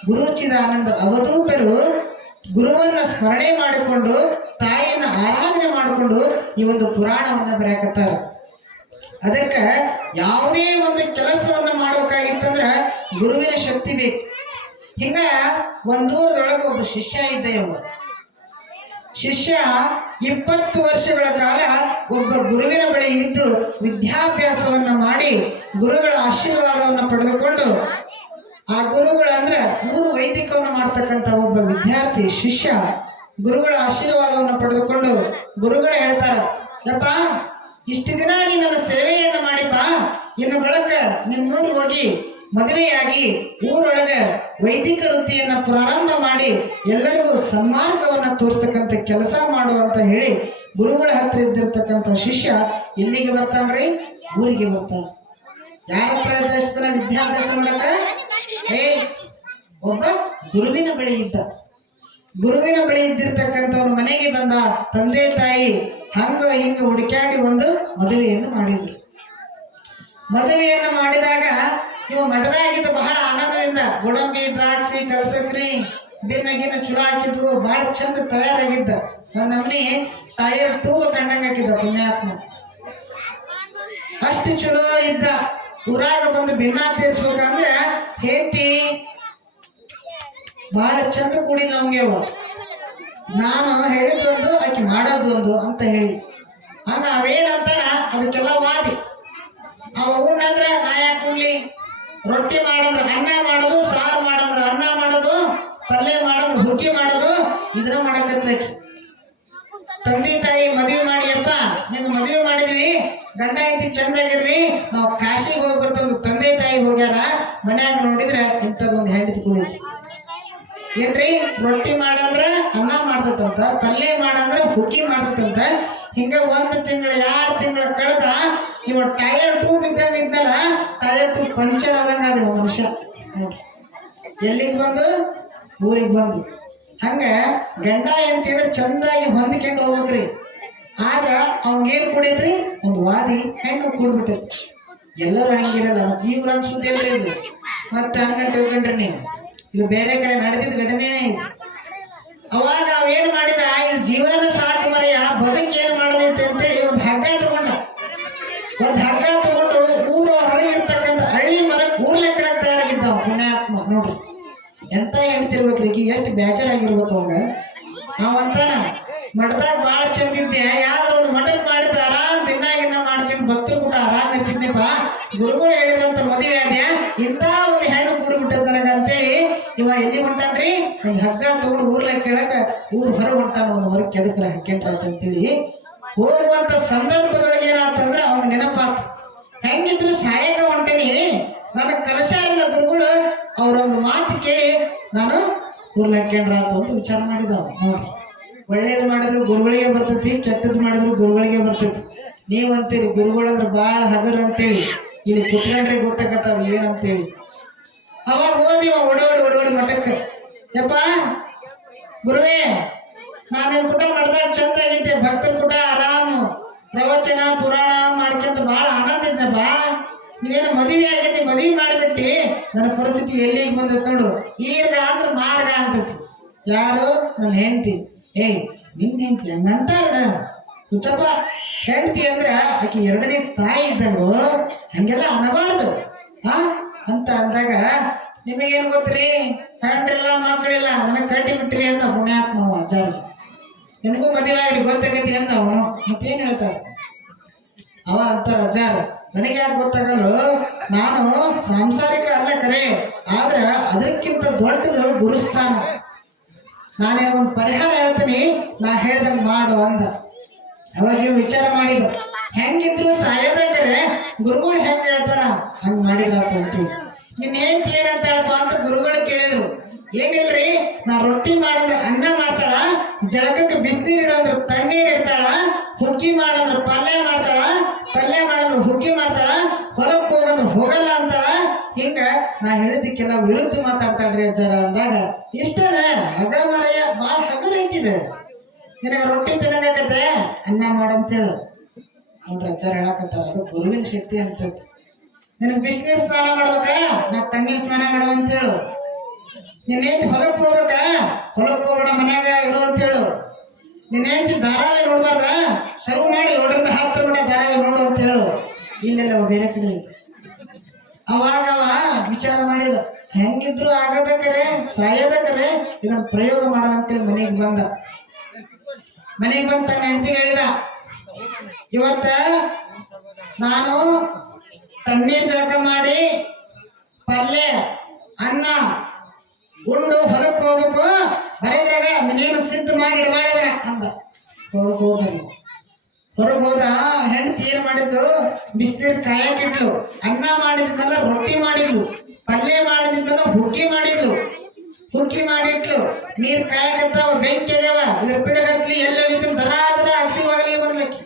ಗುರುಚಿದಾನಂದ ಅವಧೂತರು ಗುರುವನ್ನ ಸ್ಮರಣೆ ಮಾಡಿಕೊಂಡು ತಾಯಿಯನ್ನ ಆರಾಧನೆ ಮಾಡಿಕೊಂಡು ಈ ಒಂದು ಪುರಾಣವನ್ನ ಬರೆಯಕತ್ತಾರ. ಅದಕ್ಕೆ ಯಾವುದೇ ಒಂದು ಕೆಲಸವನ್ನ ಮಾಡಬೇಕಾಗಿತ್ತಂದ್ರ ಗುರುವಿನ ಶಕ್ತಿ ಬೇಕು. ಹಿಂಗ ಒಂದೂರದೊಳಗೆ ಒಬ್ಬ ಶಿಷ್ಯ ಇದ್ದ. ಶಿಷ್ಯ 20 ವರ್ಷಗಳ ಕಾಲ ಒಬ್ಬ ಗುರುವಿನ ಬಳಿ ಇದ್ದು ವಿದ್ಯಾಭ್ಯಾಸವನ್ನ ಮಾಡಿ ಗುರುಗಳ ಆಶೀರ್ವಾದವನ್ನು ಪಡೆದುಕೊಂಡು, ಆ ಗುರುಗಳು ಅಂದ್ರೆ 3 ವೈದಿಕವನ್ನು ಮಾಡ್ತಕ್ಕಂಥ ಒಬ್ಬ ವಿದ್ಯಾರ್ಥಿ ಶಿಷ್ಯ ಗುರುಗಳ ಆಶೀರ್ವಾದವನ್ನು ಪಡೆದುಕೊಂಡು ಗುರುಗಳು ಹೇಳ್ತಾರ, ಯಪ್ಪ ಇಷ್ಟು ದಿನ ನೀ ನನ್ನ ಸೇವೆಯನ್ನ ಮಾಡಿಪ್ಪ, ಇನ್ನು ಬಳಕ ನಿಮ್ಮೂರಿಗೆ ಹೋಗಿ ಮದುವೆಯಾಗಿ ಊರೊಳಗೆ ವೈದಿಕ ವೃತ್ತಿಯನ್ನ ಪ್ರಾರಂಭ ಮಾಡಿ ಎಲ್ಲರಿಗೂ ಸನ್ಮಾರ್ಗವನ್ನ ತೋರಿಸ್ತಕ್ಕಂಥ ಕೆಲಸ ಮಾಡುವಂತ ಹೇಳಿ ಗುರುಗಳ ಹತ್ರ ಇದ್ದಿರ್ತಕ್ಕಂಥ ಶಿಷ್ಯ ಎಲ್ಲಿಗೆ ಬರ್ತಾನ್ರಿ? ಊರಿಗೆ ಬರ್ತಾನ. ಯಾರ ಹತ್ರ ಇದ್ದ ಎಷ್ಟು ದಿನ ವಿದ್ಯಾಭ್ಯಾಸ ಮಾಡಕ? ಒಬ್ಬ ಗುರುವಿನ ಬಳಿ ಇದ್ದ. ಗುರುವಿನ ಬಳಿ ಇದ್ದಿರ್ತಕ್ಕಂಥವ್ರ ಮನೆಗೆ ಬಂದ. ತಂದೆ ತಾಯಿ ಹಂಗ ಹಿಂಗ ಹುಡುಕ್ಯಾಡಿ ಒಂದು ಮದುವೆಯನ್ನು ಮಾಡಿದ್ರು. ಮದುವೆಯನ್ನ ಮಾಡಿದಾಗ ಇವ ಮಠದಾಗಿದ್ದ ಬಹಳ ಆನಂದದಿಂದ ಗೋಡಂಬಿ ದ್ರಾಕ್ಷಿ ಕಲಸಕ್ರಿ ಬಿನ್ನಗಿನ ಚುಲೋ ಹಾಕಿದ್ವು. ಬಹಳ ಚಂದ ತಯಾರಾಗಿದ್ದ. ನಮ್ಮನಿ ಟೈರ್ ಟೂಬ್ ಕಂಡಂಗ ಹಾಕಿದ್ದ ಪುಣ್ಯಾತ್ಮ. ಅಷ್ಟು ಚಲೋ ಇದ್ದ. ಊರಾಗ ಬಂದು ಭಿನ್ನ ತೀರ್ಸ್ಬೇಕಂದ್ರೆ ಹೇತಿ ಬಹಳ ಚಂದ ಕೂಡಿದ ನಮ್ಗೆ. ನಾನು ಹೇಳಿದ್ದೊಂದು ಆಕೆ ಮಾಡೋದೊಂದು ಅಂತ ಹೇಳಿ ಹಂಗ ಅವೇನಂತಾನ ಅದಕ್ಕೆಲ್ಲ ವಾದಿ. ಅವ ಉಣ್ಣಂದ್ರ ನಾ ಯಾಕೆ ಉಣ್ಲಿ? ರೊಟ್ಟಿ ಮಾಡಂದ್ರ ಅನ್ನ ಮಾಡೋದು, ಸಾರು ಮಾಡಂದ್ರ ಅನ್ನ ಮಾಡೋದು, ಪಲ್ಯ ಮಾಡಂದ್ರ ಹುಗ್ಗಿ ಮಾಡೋದು, ಇದನ್ನ ಮಾಡಕತ್ಲಕಿ. ತಂದೆ ತಾಯಿ ಮದುವೆ ಮಾಡಿಯಪ್ಪ, ನಿನ್ನ ಮದುವೆ ಮಾಡಿದ್ವಿ, ಗಂಡ ಐತಿ ಚಂದಾಗಿರ್ರಿ, ನಾವು ಕಾಶಿಗೆ ಹೋಗಿ ಬರ್ತಂದು ತಂದೆ ತಾಯಿ ಹೋಗ್ಯಾರ. ಮನ್ಯಾಗ ನೋಡಿದ್ರೆ ಇಂಥದ್ದೊಂದು ಹೆಂಡತಿ ಕುಡಿ ಏನ್ರಿ, ರೊಟ್ಟಿ ಮಾಡಂದ್ರ ಅನ್ನ ಮಾಡ್ತಂತ, ಪಲ್ಯ ಮಾಡಂದ್ರ ಹುಗ್ಗಿ ಮಾಡ್ತಂತ. ಹಿಂಗ 1 ತಿಂಗಳ 2 ತಿಂಗಳ ಕಳೆದ ಇವ ಟೈರ್ ಟೂಬ್ ಇದ್ದಂಗ ಇದ್ದಲ್ಲ, ಟೈರ್ ಟೂಬ್ ಪಂಚರ್ ಆದಂಗ ಅದ ಮನುಷ್ಯ. ನೋಡ್ರಿ ಎಲ್ಲಿಗೆ ಬಂದು ಊರಿಗೆ ಬಂದು. ಹಂಗ ಗಂಡ ಹೆಂಡತಿ ಅಂದ್ರೆ ಚಂದಾಗಿ ಹೊಂದ್ಕೊಂಡು ಹೋಗ್ಬೇಕ್ರಿ. ಆಗ ಅವಂಗೇನ್ ಕುಡಿದ್ರಿ ಒಂದು ವಾದಿ ಹೆಣ್ಣು ಕೂಡ್ಬಿಟ್ಟೈತಿ. ಎಲ್ಲರೂ ಹಂಗಿರಲ್ಲ. ಮತ್ತೆ ಈ ಊರ ಸುದ್ದಿ ಎಲ್ಲ ಇದು ಮತ್ತೆ ಹಂಗ ತಿಳ್ಕೊಂಡ್ರಿ ನೀವು. ಇದು ಬೇರೆ ಕಡೆ ನಡೆದಿದ್ದ ಘಟನೆನೇ ಇದು. ಅವಾಗ ಅವೇನ್ ಮಾಡಿದ ಇದು ಜೀವನದ ಸಾಕು ಮರೆಯ ಬದುಕು ಏನ್ ಮಾಡದೈತೆ ಅಂತೇಳಿ ಒಂದು ಹಗ್ಗ ತಗೊಂಡು ಊರು ಹೊರಗೆ ಇರ್ತಕ್ಕಂಥ ಹಳ್ಳಿ ಮರಕ್ಕೆ ಊರ್ಲೆ ಕಡೆ ತಯಾರಾಗಿದ್ದಾವ ಪುಣ್ಯಾತ್ಮ. ನೋಡ್ರಿ ಎಂತ ಹೇಳ್ತಿರ್ಬೇಕ್ರಿ, ಈಗ ಎಷ್ಟು ಬೇಜಾರಾಗಿರ್ಬೇಕು ಅವಂಗ. ಅವಂತಾನ ಮಠದಾಗ ಬಾಳ ಚಂದ ಇದ್ದೆ, ಯಾವ್ದಾರ ಒಂದು ಮಠಕ್ಕೆ ಮಾಡಿದ್ರೆ ಆರಾಮ್ ದಿನಾಗಿನ್ನ ಮಾಡ್ಕೊಂಡು ಭಕ್ತರು ಕೂಡ ಆರಾಮ್ ಇರ್ತಿದ್ನಪ್ಪ. ಗುರುಗಳು ಹೇಳಿದಂತ ಮದುವೆ ಆದ್ಯಾ ಇಂತ ಒಂದು ಹೆಣ್ಣು ಕೂಡ್ಬಿಟ್ಟದ ನನಗ ಅಂತೇಳಿ ಇವ ಎಲ್ಲಿ ಹೊಂಟಾನ್ರಿ ಒಂದು ಹಗ್ಗ ತಗೊಂಡು ಊರ್ಲ ಕೇಳಕ ಊರ್ ಹೊರ ಹೊಂಟಾನ. ಒಂದು ಹೊರಗೆ ಕೆದಕ್ರ ಹಾಕ್ಯಂಟ್ರಾಯ್ತು ಅಂತೇಳಿ ಹೋಗುವಂತ ಸಂದರ್ಭದೊಳಗೆ ಏನಾತಂದ್ರ ಅವ್ನ ನೆನಪಾತ. ಹೆಂಗಿದ್ರು ಸಾಯಕ ಹೊಂಟೇನಿ, ನನಗ್ ಕಲಶ ಇಲ್ಲ ಗುರುಗಳು ಅವ್ರೊಂದು ಮಾತು ಕೇಳಿ ನಾನು ಊರ್ಲ ಹಾಕ್ಯಂಡ್ರಾತು ಅಂತ ವಿಚಾರ ಮಾಡಿದವ. ನೋಡ್ರಿ ಒಳ್ಳೇದು ಮಾಡಿದ್ರು ಗುರುಗಳಿಗೆ ಬರ್ತೈತಿ, ಕೆಟ್ಟದ್ದು ಮಾಡಿದ್ರು ಗುರುಗಳಿಗೆ ಬರ್ತೈತಿ. ನೀವ್ ಅಂತೀರಿ ಗುರುಗಳಂದ್ರ ಬಾಳ ಹಗರ್ ಅಂತೇಳಿ, ಇಲ್ಲಿ ಕುತ್ಕೊಂಡ್ರೆ ಗೊತ್ತಾಗತ್ತದ ಏನಂತೇಳಿ. ಅವಾಗ ಓದಿವ ಓಡೋಡಿ ಮಠಕ್ಕೆ, ಯಪ್ಪ ಗುರುವೇ ನಾನು ಕೂಟ ಮಠದಾಗ ಚಂದ ಆಗಿದ್ದೆ, ಭಕ್ತರ ಕೂಟ ಆರಾಮ್ ಪ್ರವಚನ ಪುರಾಣ ಮಾಡ್ಕೊಂತ ಬಹಳ ಆನಂದ ಇದ್ದಪ್ಪ. ನೀನೇನು ಮದುವೆ ಆಗೈತಿ, ಮದುವೆ ಮಾಡಿಬಿಟ್ಟಿ, ನನ್ನ ಪರಿಸ್ಥಿತಿ ಎಲ್ಲಿಗೆ ಬಂದತ್ ನೋಡು. ಈಗ ಅಂದ್ರ ಮಾರ್ಗ ಅಂತತಿ. ಯಾರು ನನ್ನ ಹೆಂಡತಿ. ನಿನ್ನ ಹೆಂಡತಿ ಹಂಗಂತಾರ ಹುಚ್ಚಪ್ಪ. ಹೆಂಡತಿ ಅಂದ್ರ ಆಕಿ ಎರಡನೇ ತಾಯಿ ಇದ್ದಂಗು, ಹಂಗೆಲ್ಲ ಅನ್ನಬಾರ್ದು ಅಂತ ಅಂದಾಗ ನಿಮಗೇನು ಗೊತ್ತ್ರಿ, ಕಂಡ್ರಿಲ್ಲ ಮಕ್ಕಳಿಲ್ಲ ನನಗೆ ಕಟ್ಟಿ ಬಿಟ್ರಿ ಅಂತ ಪುಣ್ಯಾತ್ಮ ಅಜ್ಜಾರ. ನಿಮಗೂ ಮದುವೆ ಆಗ್ರಿ ಗೊತ್ತಾಗತಿ ಅಂತ ಅವನು ಮತ್ತೇನ್ ಹೇಳ್ತಾರ ಅವ ಅಂತಾರ ಅಜ್ಜಾರ. ನನಗೆ ಯಾಕೆ ಗೊತ್ತಾಗಲ್ಲ, ನಾನು ಸಾಂಸಾರಿಕ ಅಲ್ಲ ಕರೆ, ಆದ್ರ ಅದಕ್ಕಿಂತ ದೊಡ್ಡದು ಗುರುಸ್ಥಾನ. ನಾನೇನು ಒಂದು ಪರಿಹಾರ ಹೇಳ್ತೀನಿ, ನಾ ಹೇಳ್ದಂಗ ಮಾಡು ಅಂದ. ಅವಾಗ ವಿಚಾರ ಮಾಡಿದ, ಹೆಂಗಿದ್ರು ಸಾಯೋದಾಕರೆ ಗುರುಗಳು ಹೆಂಗ್ ಹೇಳ್ತಾರ ಹಂಗ್ ಮಾಡಿದ್ರಾತ ಅಂತೀವಿ. ನಿನ್ ಹೆಂಡತಿ ಏನಂತ ಹೇಳಪ್ಪ ಅಂತ ಗುರುಗಳು ಕೇಳಿದ್ರು. ಏನಿಲ್ರಿ, ನಾ ರೊಟ್ಟಿ ಮಾಡಂದ್ರೆ ಅನ್ನ ಮಾಡ್ತಾಳ, ಜಳಕಕ್ಕೆ ಬಿಸಿನೀರು ಇಡೋಂದ್ರೆ ತಣ್ಣೀರ್ ಇಡ್ತಾಳ, ಹುಗ್ಗಿ ಮಾಡಂದ್ರೆ ಪಲ್ಯ ಮಾಡ್ತಾಳ, ಪಲ್ಯ ಮಾಡಂದ್ರೆ ಹುಗ್ಗಿ ಮಾಡ್ತಾಳ, ಹೊಲಕ್ಕೆ ಹೋಗಂದ್ರೆ ಹೋಗಲ್ಲ ಅಂತಾಳ. ಹಿಂಗ ನಾ ಹೇಳಿದ್ದಕ್ಕೆಲ್ಲ ವಿರುದ್ಧ ಮಾತಾಡ್ತಾಳ್ರಿ ಅಜ್ಜಾರ ಅಂದಾಗ, ಇಷ್ಟದ ಹಗ ಮರೆಯ ಬಾಳ ಹಗರ್ ಐತಿದೆ. ನಿನಗ ರೊಟ್ಟಿ ತಿನ್ನಕತ್ತೆ ಅನ್ನ ಮಾಡಂತೇಳು ಅವ್ರ ಅಜ್ಜಾರ ಹೇಳಕತ್ತಾರ. ಅದು ಗುರುವಿನ ಶಕ್ತಿ ಅಂತ. ನಿನಗ್ ಬಿಸಿನೀರ್ ಸ್ನಾನ ಮಾಡ್ಬೇಕ, ನಾ ತಣ್ಣೀರ್ ಸ್ನಾನ ಮಾಡುವ ಅಂತೇಳು. ನಿನ್ನ ಹೆಂಡತಿ ಹೊಲಕ್ಕೆ ಹೋಗ್ಬೇಕ, ಹೊಲಕ್ಕೆ ಹೋಗ್ಬೇಡ ಮನ್ಯಾಗ ಇರು ಅಂತೇಳು. ನಿನ್ನ ಹೆಂಡತಿ ಧಾರಾವಾಹಿ ನೋಡ್ಬಾರ್ದ, ಸರ್ವ್ ಮಾಡಿ 7ರಿಂದ 10 ಮಟ ಧಾರಾವಾಹಿ ನೋಡು ಅಂತ ಹೇಳು. ಇಲ್ಲೆಲ್ಲ ಬೇರೆ ಕಡೆ. ಅವಾಗ ಅವ ವಿಚಾರ ಮಾಡಿದ, ಹೆಂಗಿದ್ರು ಆಗದಕ್ಕರೆ ಸಾಯೋದಕ್ಕರೆ ಇದನ್ನ ಪ್ರಯೋಗ ಮಾಡೋಣ ಅಂತೇಳಿ ಮನೆಗೆ ಬಂದ ತನ್ನ ಹೆಂಡತಿಗೆ ಹೇಳಿದ, ಇವತ್ತ ನಾನು ತಣ್ಣೀರ್ ಜಳಕ ಮಾಡಿ ಪಲ್ಯ ಅನ್ನ ಉಂಡು ಹೊಲಕ್ಕೆ ಹೋಗ್ಬೇಕು, ಬರೆದ್ರಾಗ ನೀನು ಸಿದ್ಧ ಮಾಡಿ ಇಡಬಾರ್ದ್ರ ಅಂದ. ಹೊರಗೆ ಹೋದ. ಹೆಂಡತಿ ಏನ್ ಮಾಡಿದ್ಲು, ಬಿಸಿನೀರ್ ಕಾಯಕ್ಕಿಟ್ಲು, ಅನ್ನ ಮಾಡಿದ್ನಲ್ಲ ರೊಟ್ಟಿ ಮಾಡಿದ್ಲು, ಪಲ್ಯ ಮಾಡಿದ್ನಲ್ಲ ಹುಗ್ಗಿ ಮಾಡಿಟ್ಲು. ನೀರ್ ಕಾಯಕತ್ತಾವ, ಬೆಂಕಿ ಆಗ್ಯಾವ, ಇದ್ರ ಪಿಡಗತ್ಲಿ ಎಲ್ಲ ದರ ಅಗಸಿ ಬಾಗಲಿಗೆ ಬಂದ್ಲಕ್ಕಿ.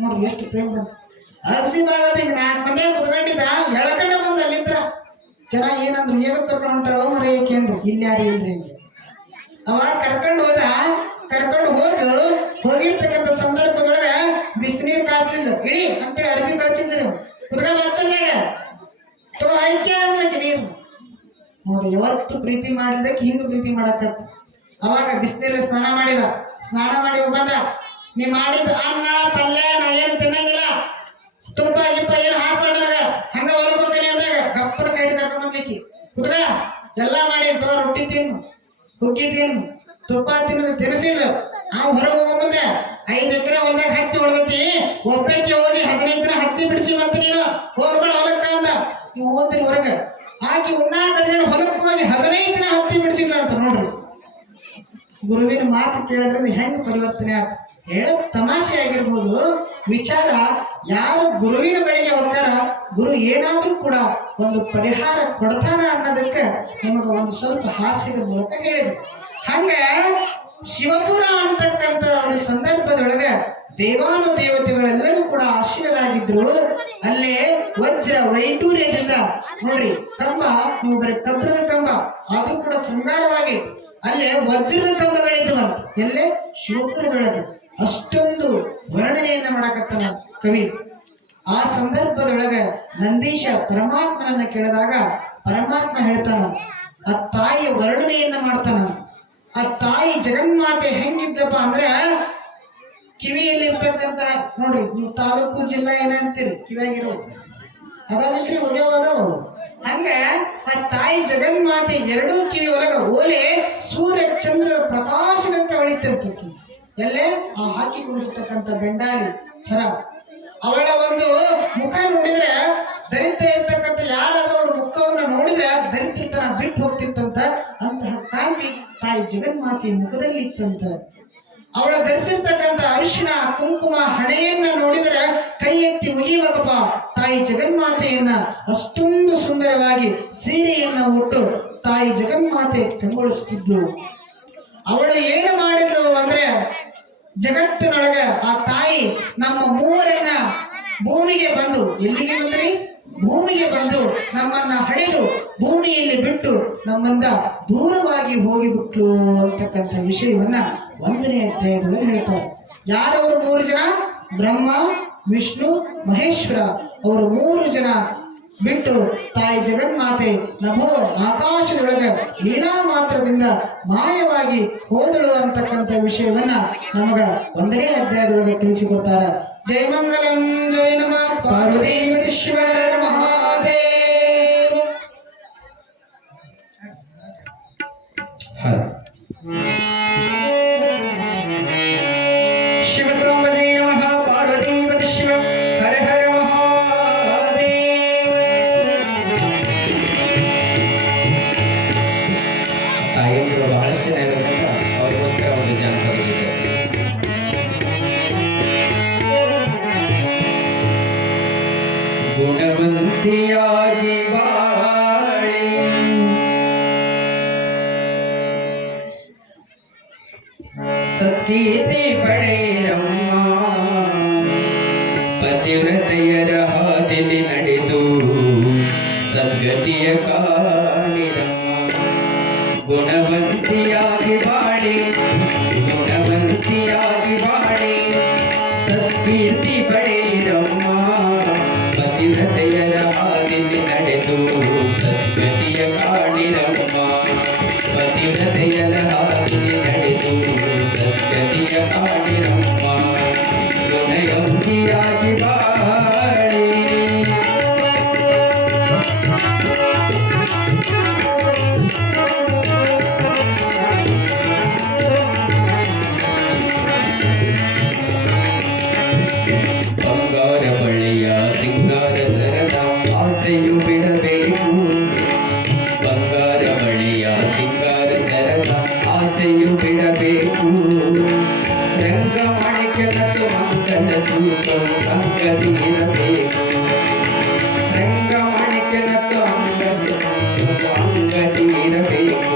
ನೋಡ್ರಿ ಎಷ್ಟು ಪ್ರೇಮ ಬಂದ. ಅಗಸಿ ಬಾಗಲಿಗೆ 4 ಮನೆ ಕುತ್ಕೊಂಡಿದ್ದ, ಎಳಕಂಡ ಬಂದ ಅಲ್ಲಿಂದ್ರ. ಜನ ಏನಂದ್ರು, ಏನಕ್ಕೆ ಕರ್ಕೊಂಡು ಹೊಂಟಾಳೋ ಮರ ಏಕೆಂದ್ರು, ಇಲ್ಲಿ ಯಾರು ಇಲ್ರಿ ಅಂತ. ಅವಾಗ ಕರ್ಕೊಂಡು ಹೋಗಿರ್ತಕ್ಕಂಥ ಸಂದರ್ಭದೊಳಗ ಬಿಸಿನೀರು ಕಾಸ್ಲಿಲ್ಲ, ಇಳಿ ಅಂತೇಳಿ ಅರ್ಬಿ ಕಳ್ಸಿದ್ರು. ಕುತ್ಕ ಬಚ್ಚಲ್ಲಾಗ ತಗೋ ಐಕ್ಯ ಅಂದ್ರಕ್ಕೆ ನೀರು. ನೋಡಿ ಯಾವತ್ತು ಪ್ರೀತಿ ಮಾಡಿದಕ್ಕೆ ಹಿಂಗ ಪ್ರೀತಿ ಮಾಡಕತ್ತ. ಅವಾಗ ಬಿಸಿನೀರಲ್ಲಿ ಸ್ನಾನ ಮಾಡಿ ಬಂದ. ನೀ ಮಾಡಿದ ಅನ್ನ ಪಲ್ಯ ನಾ ಏನು ತಿನ್ನಂಗಿಲ್ಲ, ತುಪ್ಪ ಗಿಪ್ಪ ಏನು ಹಾಕೊಂಡಾಗ ಹಂಗ ಹೊರಬೇಕಲ್ಲಿ ಅಂದಾಗ ಕಪ್ಪನ ಕೈ ಕರ್ಕೊಂಡ್ ಬಂದ್ಲಿಕ್ಕಿ. ಕುತ್ಕ ಎಲ್ಲ ಮಾಡಿ ರೊಟ್ಟಿ ತಿನ್ನು, ಹುಗ್ಗಿ ತಿನ್ನು, ತುಪ್ಪ ತಿನ್ನೋದು ತಿನ್ನಿಸಿಲ್ಲ. ಹೊರಗೆ ಹೋಗೋ ಮುಂದೆ 5 ಎಕರೆ ಹೊಲದಾಗ ಹತ್ತಿ ಹೊಡೆದತಿ, ಒಬ್ಬಕ್ಕೆ ಹೋಗಿ 15 ದಿನ ಹತ್ತಿ ಬಿಡಿಸಿ ಬಂತ. ನೀನು ಹೋಗ್ಬೇಡ ಹೊಲಕ್ಕ ಅಂದ. ನೀವು ಹೋದ್ರಿ ಹೊರಗೆ, ಆಕಿ ಉಣ್ಣಾ ಕಟ್ಕೊಂಡು ಹೊಲಕ್ಕೆ ಹೋಗಿ 15 ದಿನ ಹತ್ತಿ ಬಿಡಿಸಿಲ್ಲ ಅಂತ. ನೋಡ್ರಿ ಗುರುವಿನ ಮಾತು ಕೇಳಿದ್ರೆ ಹೆಂಗ್ ಪರಿವರ್ತನೆ ಆಗ. ಹೇಳೋ ತಮಾಷೆ ಆಗಿರ್ಬೋದು, ವಿಚಾರ ಯಾರು ಗುರುವಿನ ಬಳಿಗೆ ಹೋಗ್ತಾರ ಗುರು ಏನಾದ್ರೂ ಕೂಡ ಒಂದು ಪರಿಹಾರ ಕೊಡ್ತಾನ ಅನ್ನೋದಕ್ಕೆ ನಿಮಗ ಒಂದು ಸ್ವಲ್ಪ ಹಾಸ್ಯದ ಮೂಲಕ ಹೇಳಿದ್ರು. ಹಂಗ ಶಿವಪುರ ಅಂತಕ್ಕಂಥ ಒಂದು ಸಂದರ್ಭದೊಳಗ ದೇವಾನುದೇವತೆಗಳೆಲ್ಲರೂ ಕೂಡ ಆಶ್ಚರ್ಯರಾಗಿದ್ರು. ಅಲ್ಲೇ ವಜ್ರ ವೈಡೂರ್ಯದಿಂದ ನೋಡ್ರಿ ಕಂಬ, ನೀವು ಬರೀ ಕಬ್ಬಿಣದ ಕಂಬ ಅದು ಕೂಡ ಶೃಂಗಾರವಾಗಿ ಅಲ್ಲೇ ವಜ್ರದ ಕಂಬಗಳಿದ್ವಂತ ಎಲ್ಲೇ ಶಿವಪುರದೊಳಗೆ. ಅಷ್ಟೊಂದು ವರ್ಣನೆಯನ್ನ ಮಾಡಕತ್ತಾನ ಕವಿ. ಆ ಸಂದರ್ಭದೊಳಗ ನಂದೀಶ ಪರಮಾತ್ಮನನ್ನ ಕೇಳಿದಾಗ ಪರಮಾತ್ಮ ಹೇಳ್ತಾನ, ಆ ತಾಯಿಯ ವರ್ಣನೆಯನ್ನ ಮಾಡ್ತಾನ. ಆ ತಾಯಿ ಜಗನ್ಮಾತೆ ಹೆಂಗಿದ್ದಪ್ಪ ಅಂದ್ರೆ ಕಿವಿಯಲ್ಲಿ ಇರ್ತಕ್ಕಂತ ನೋಡ್ರಿ, ನೀವು ತಾಲೂಕು ಜಿಲ್ಲಾ ಏನಂತೀರಿ ಕಿವಿಯಾಗಿರೋ ಅದಾವಿಲ್ರಿ, ಒಗ್ಯಾವ ಹಂಗ ಆ ತಾಯಿ ಜಗನ್ಮಾತೆ ಎರಡೂ ಕಿವಿ ಒಳಗ ಓಲೆ ಸೂರ್ಯ ಚಂದ್ರ ಪ್ರಕಾಶದಂತೆ ಹೊಳಿತಿರ್ತೈತಿ. ಎಲ್ಲೇ ಆ ಹಾಕಿಕೊಂಡಿರ್ತಕ್ಕಂಥ ಬೆಂಡಾಲಿ ಸರ, ಅವಳ ಒಂದು ಮುಖ ನೋಡಿದ್ರೆ ದರಿದ್ರ ಇರ್ತಕ್ಕಂಥ ಯಾರಾದ್ರೂ ಅವ್ರ ಮುಖವನ್ನ ನೋಡಿದ್ರೆ ದರಿದ್ರತನ ಬಿಟ್ಟು ಹೋಗ್ತಿತ್ತಂತ. ಅಂತಹ ಕಾಂತಿ ತಾಯಿ ಜಗನ್ಮಾತೆ ಮುಖದಲ್ಲಿ ಇತ್ತಂತ. ಅವಳ ಧರಿಸಿರ್ತಕ್ಕಂಥ ಅರಿಶಿಣ ಕುಂಕುಮ ಹಣೆಯನ್ನ ನೋಡಿದರೆ ಕೈ ಎತ್ತಿ ಮುಗಿಯುವಪ್ಪ ತಾಯಿ ಜಗನ್ಮಾತೆಯನ್ನ. ಅಷ್ಟೊಂದು ಸುಂದರವಾಗಿ ಸೀರೆಯನ್ನ ಉಟ್ಟು ತಾಯಿ ಜಗನ್ಮಾತೆ ಕಂಗೊಳಿಸುತ್ತಿದ್ಲು. ಅವಳು ಏನು ಮಾಡಿದ್ಲು ಅಂದ್ರೆ ಜಗತ್ತಿನೊಳಗ ಆ ತಾಯಿ ನಮ್ಮ ಮೂವರನ್ನ ಭೂಮಿಗೆ ಬಂದು, ಎಲ್ಲಿಗೆ ಬಂದ್ರಿ? ಭೂಮಿಗೆ ಬಂದು ನಮ್ಮನ್ನ ಹಡೆದು ಭೂಮಿಯಲ್ಲಿ ಬಿಟ್ಟು ನಮ್ಮಿಂದ ದೂರವಾಗಿ ಹೋಗಿಬಿಟ್ಲು ಅಂತಕ್ಕಂಥ ವಿಷಯವನ್ನ 1ನೇ ಅಧ್ಯಾಯದೊಳಗೆ ಹೇಳ್ತಾರೆ. ಯಾರವರು 3 ಜನ? ಬ್ರಹ್ಮ, ವಿಷ್ಣು, ಮಹೇಶ್ವರ. ಅವರು 3 ಜನ ಬಿಟ್ಟು ತಾಯಿ ಜಗನ್ಮಾತೆ ನಭೋ ಆಕಾಶದೊಳಗೆ ಲೀಲಾ ಮಾತ್ರದಿಂದ ಮಾಯವಾಗಿ ಹೋದಳು ಅಂತಕ್ಕಂಥ ವಿಷಯವನ್ನ ನಮಗ 1ನೇ ಅಧ್ಯಾಯದೊಳಗೆ ತಿಳಿಸಿಕೊಡ್ತಾರೆ. ಜಯ ಮಂಗಲಂ, ಜಯ ನಮಃ ಪಾರ್ವತೀಶ್ವರ ಮಹಾದೇವ. ಶಿವ ಸಂಬಧೇ ನಮಃ ಪಾರ್ವತೀಪತಿ ಶಿವ ಹರ ಹರ ಮಹಾದೇವ. ತಾಯಿಯಂದ್ರು ಬಹಳಷ್ಟು ಜನ ಇರೋದ್ರಿಂದ ಅವ್ರಿಗೋಸ್ಕರ ಒಂದು ಜಾನಪದ ಗೀತೆ. ಗುಣವಂತಿಯಾಗಿ ಬಾಳಿ ಸತ್ಕೀರ್ತಿ ಪಡೆಯಮ್ಮ, ಪತಿವ್ರತೆಯರ ಹಾದಿಲಿ ನಡೆದು ಸದ್ಗತಿಯ ಕಾಣಿರಮ್ಮ. ಗುಣವಂತಿಯಾಗಿ ಬಾಳಿ, ಗುಣವಂತಿಯಾಗಿ ಬಾಳಿ ಸತ್ಕೀರ್ತಿ ಪಡೆಯಿರಮ್ಮ, ಪತಿವ್ರತೆಯರ ಹಾದಿಲಿ ನಡೆದು ಸದ್ಗತಿಯ ಕಾಣಿರಮ್ಮ. ಪತಿವ್ರತೆಯರ ಹಾದಿಲಿ ನಡೆದು ಸದ್ಗತಿಯ ಕಾಣಿರಮ್ಮ. ಗುಣವಂತಿಯಾಗಿ ಬಾಳಿ ಬಂಗಾರ ಬಳ್ಳಿಯ ಸಿಂಗಾರ ಸರದ ಆಸೆಯು ಬಿಡಬೇಕು. ಬಂಗಾರ ಬಳ್ಳಿಯ ಸಿಂಗಾರ ಸರದ ಆಸೆಯು ಬಿಡಬೇಕು. ರಂಗ ಮಾಣಿಕ್ಯನದು ಮಂಗಲ ಸೂತ್ರವು ಅಂಗದಿ ಇರಬೇಕು. ರಂಗ ಮಾಣಿಕ್ಯನದು ಅಂಗದಿ ಸೂತ್ರವು ಅಂಗದಿ ಇರಬೇಕು.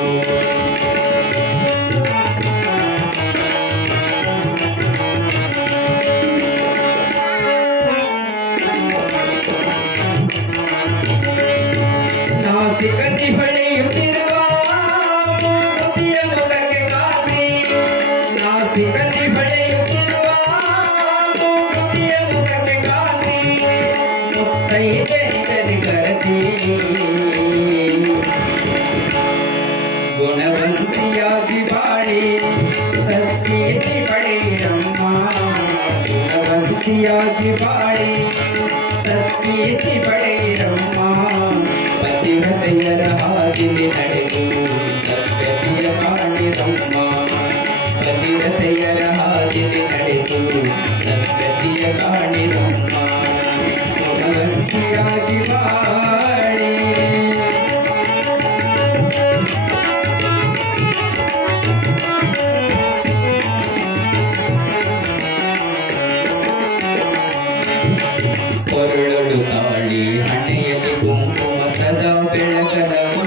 ನಾಸಿಕತಿ ಹೊಳೆಯುತ್ತಿರುವ ಮೂಗುತಿಯ ಮುಖಕ್ಕೆ ಕಾಪಿ. ನಾಸಿಕತಿ ಹೊಳೆಯುತ್ತಿರುವ ಮೂಗುತಿಯ ಮುಖಕ್ಕೆ ಕಾಪಿ. ಮುತ್ತೈದೆಯರಿ ಕರತಿ ಗುಣವಂತಿಯಾಗಿ ಬಾಳಿ ಸತ್ಕೀರ್ತಿ ಪಡೆಯಿರಮ್ಮ. ಗುಣವಂತಿಯಾಗಿ ಬಾಳಿ ಸತ್ಕೀರ್ತಿ ಪಡೆಯಿರಮ್ಮ. ಪತಿವ್ರತೆಯರ ಹಾದಿಲಿ ನಡೆದು ಸದ್ಗತಿಯ ಕಾಣಿರಮ್ಮ. ಪತಿವ್ರತೆಯರ ಹಾದಿಲಿ ನಡೆದು ಸದ್ಗತಿಯ ಕಾಣಿರಮ್ಮ. ಗುಣವಂತಿಯಾಗಿ ಬಾಳಿ ಕೊರಳೊಳು ತಾಳಿ ಹಣೆಯಲ್ಲಿ ಕುಂಕುಮ ಸದಾ ಬೆಳಗಲಮ್ಮ.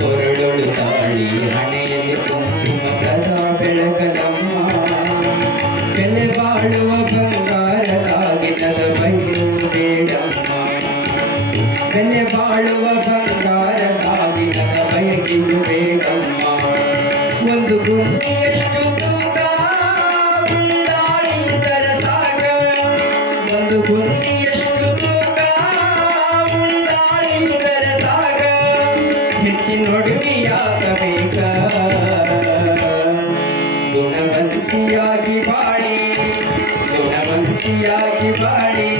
ಕೊರಳೊಳು ತಾಳಿ ಹಣೆಯಲ್ಲಿ ಕುಂಕುಮ ಸದಾ ಬೆಳಗಲಮ್ಮ. ಬೆಲೆ ಬಾಳುವ ಬಂಗಾರದಾಗಿನದ ಬಯಕೆಯು ಬೇಡಮ್ಮ ಒಂದು ಗುಂಡಿಯಷ್ಟು ತೂಕ ಉಳಿದಾಳಿಂದರ ಸಾಗ ಒಂದು ಗುಂಡಿಯಷ್ಟು ತೂಕ ಉಳಿದಾಳಿಂದರ ಸಾಗ ಹೆಚ್ಚಿನೊಡವೆಯಾಗಬೇಕ ಗುಣವಂತಿಯಾಗಿ ಬಾಳಿ ಗುಣವಂತಿಯಾಗಿ ಬಾಳಿ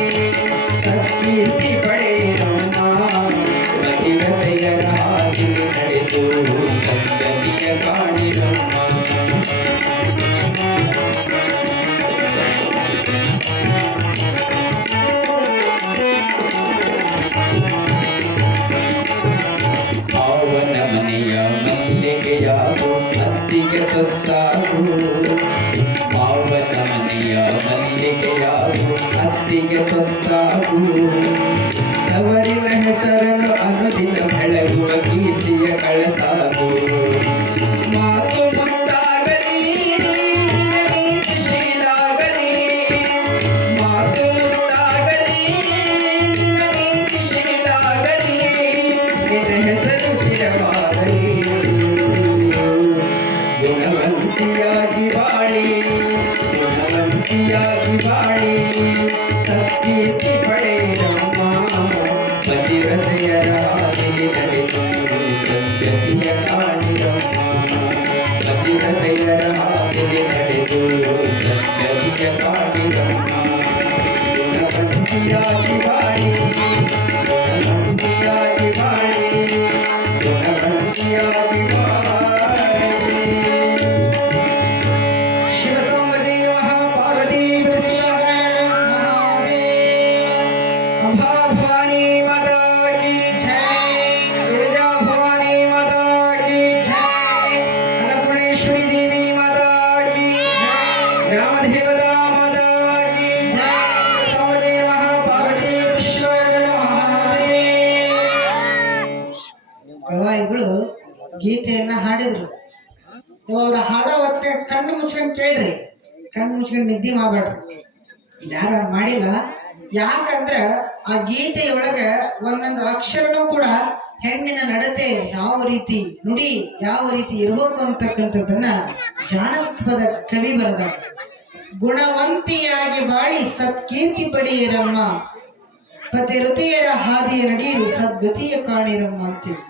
ಸತ್ಕೀರ್ತಿ ಪಡೆಯಮ್ಮ ಪತಿವ್ರತೆಯರ ಹಾದಿಗೆ ನಡೆದು ಸಂಗತಿಯ ಕಾಣಿರಮ್ಮ ಅವನ ಮನೆಯ ಮಲ್ಲಿಗೆಯಾಗು ಅತ್ತಿಗೆ ತೊತ್ತಾಗು ಮಾವನ ಮನೆಯ ಮಲ್ಲಿಗೆಯಾಗು ಅತ್ತಿಗೆ ತೊತ್ತಾಗು ತವರಿನ ಹೆಸರನ್ನು ಅನುದಿನ ಬೆಳಗುವ ಕೀರ್ತಿಯ ಕಳಸಾಗು ಮಾತು ಮುತ್ತಾಗಲಿ ಶೀಲಾಗಲಿ ಮಾತು ಮುತ್ತಾಗಲಿ ಶೀಲಾಗಲಿ ನಿನ್ನ ಹೆಸರು ಚಿರವಾಗಲಿ ಗುಣವಂತಿಯಾಗಿ ಬಾಳಿ ಗುಣವಂತಿಯಾಗಿ ಬಾಳಿ ಸತ್ಕೀರ್ತಿ ಪಡೆಯಮ್ಮ ಪತಿವ್ರತೆಯರ ಹಾದಿಗೆ ನಡೆದು ಸತ್ಯತೆಯ ಕಾಣಿರಮ್ಮ ಪತಿವ್ರತೆಯರ ಹಾದಿಗೆ ನಡೆದು ಸತ್ಯತೆಯ ಕಾಣಿರಮ್ಮ ಗುಣವಂತಿಯಾಗಿ ಬಾಳಿ ಗುಣವಂತಿಯಾಗಿ ಬಾಳಿ ಗುಣವಂತಿಯಾಗಿ ಬಾಳಿ ಶಿವಸಂವತಿ ಮಹಾಪಾರ್ವತಿ ಭವಾನಿ ಮಾತಾ ಕಿ ದುರ್ಗಾ ಭವಾನಿ ಮಾತಾ ಕಿ ಅನ್ನಪೂರ್ಣೇಶ್ವರಿ ದೇವಿ ಮಾತಾ ಕಿ ರಾಮದೇವತಾ ಮಾತಾ ಕಿ ಶಿವಸಂವತಿ ಮಹಾಪಾರ್ವತಿ ಕವಾಯಿಗಳು ಗೀತೆಯನ್ನ ಹಾಡಿದ್ರು. ಅವ್ರ ಹಾಡೋ ಹೊತ್ತೆ ಕಣ್ಣು ಮುಚ್ಕೊಂಡು ಕೇಳ್ರಿ, ಕಣ್ಣು ಮುಚ್ಕೊಂಡು ನಿದ್ದೆ ಮಾಡ್ಬೇಡ್ರಿ. ಯಾರು ಮಾಡಿಲ್ಲ, ಯಾಕಂದ್ರ ಆ ಗೀತೆಯೊಳಗ ಒಂದೊಂದು ಅಕ್ಷರನೂ ಕೂಡ ಹೆಣ್ಣಿನ ನಡತೆ ಯಾವ ರೀತಿ, ನುಡಿ ಯಾವ ರೀತಿ ಇರಬೇಕು ಅಂತಕ್ಕಂಥದ್ದನ್ನ ಜಾನಪದ ಕವಿ ಬರೆದ. ಗುಣವಂತಿಯಾಗಿ ಬಾಳಿ ಸತ್ಕೀರ್ತಿ ಪಡೆಯಿರಮ್ಮ, ಪತಿ ಋತಿಯರ ಹಾದಿಯ ನಡೀರಿ ಸದ್ಗತಿಯ ಕಾಣಿರಮ್ಮ ಅಂತೀವಿ.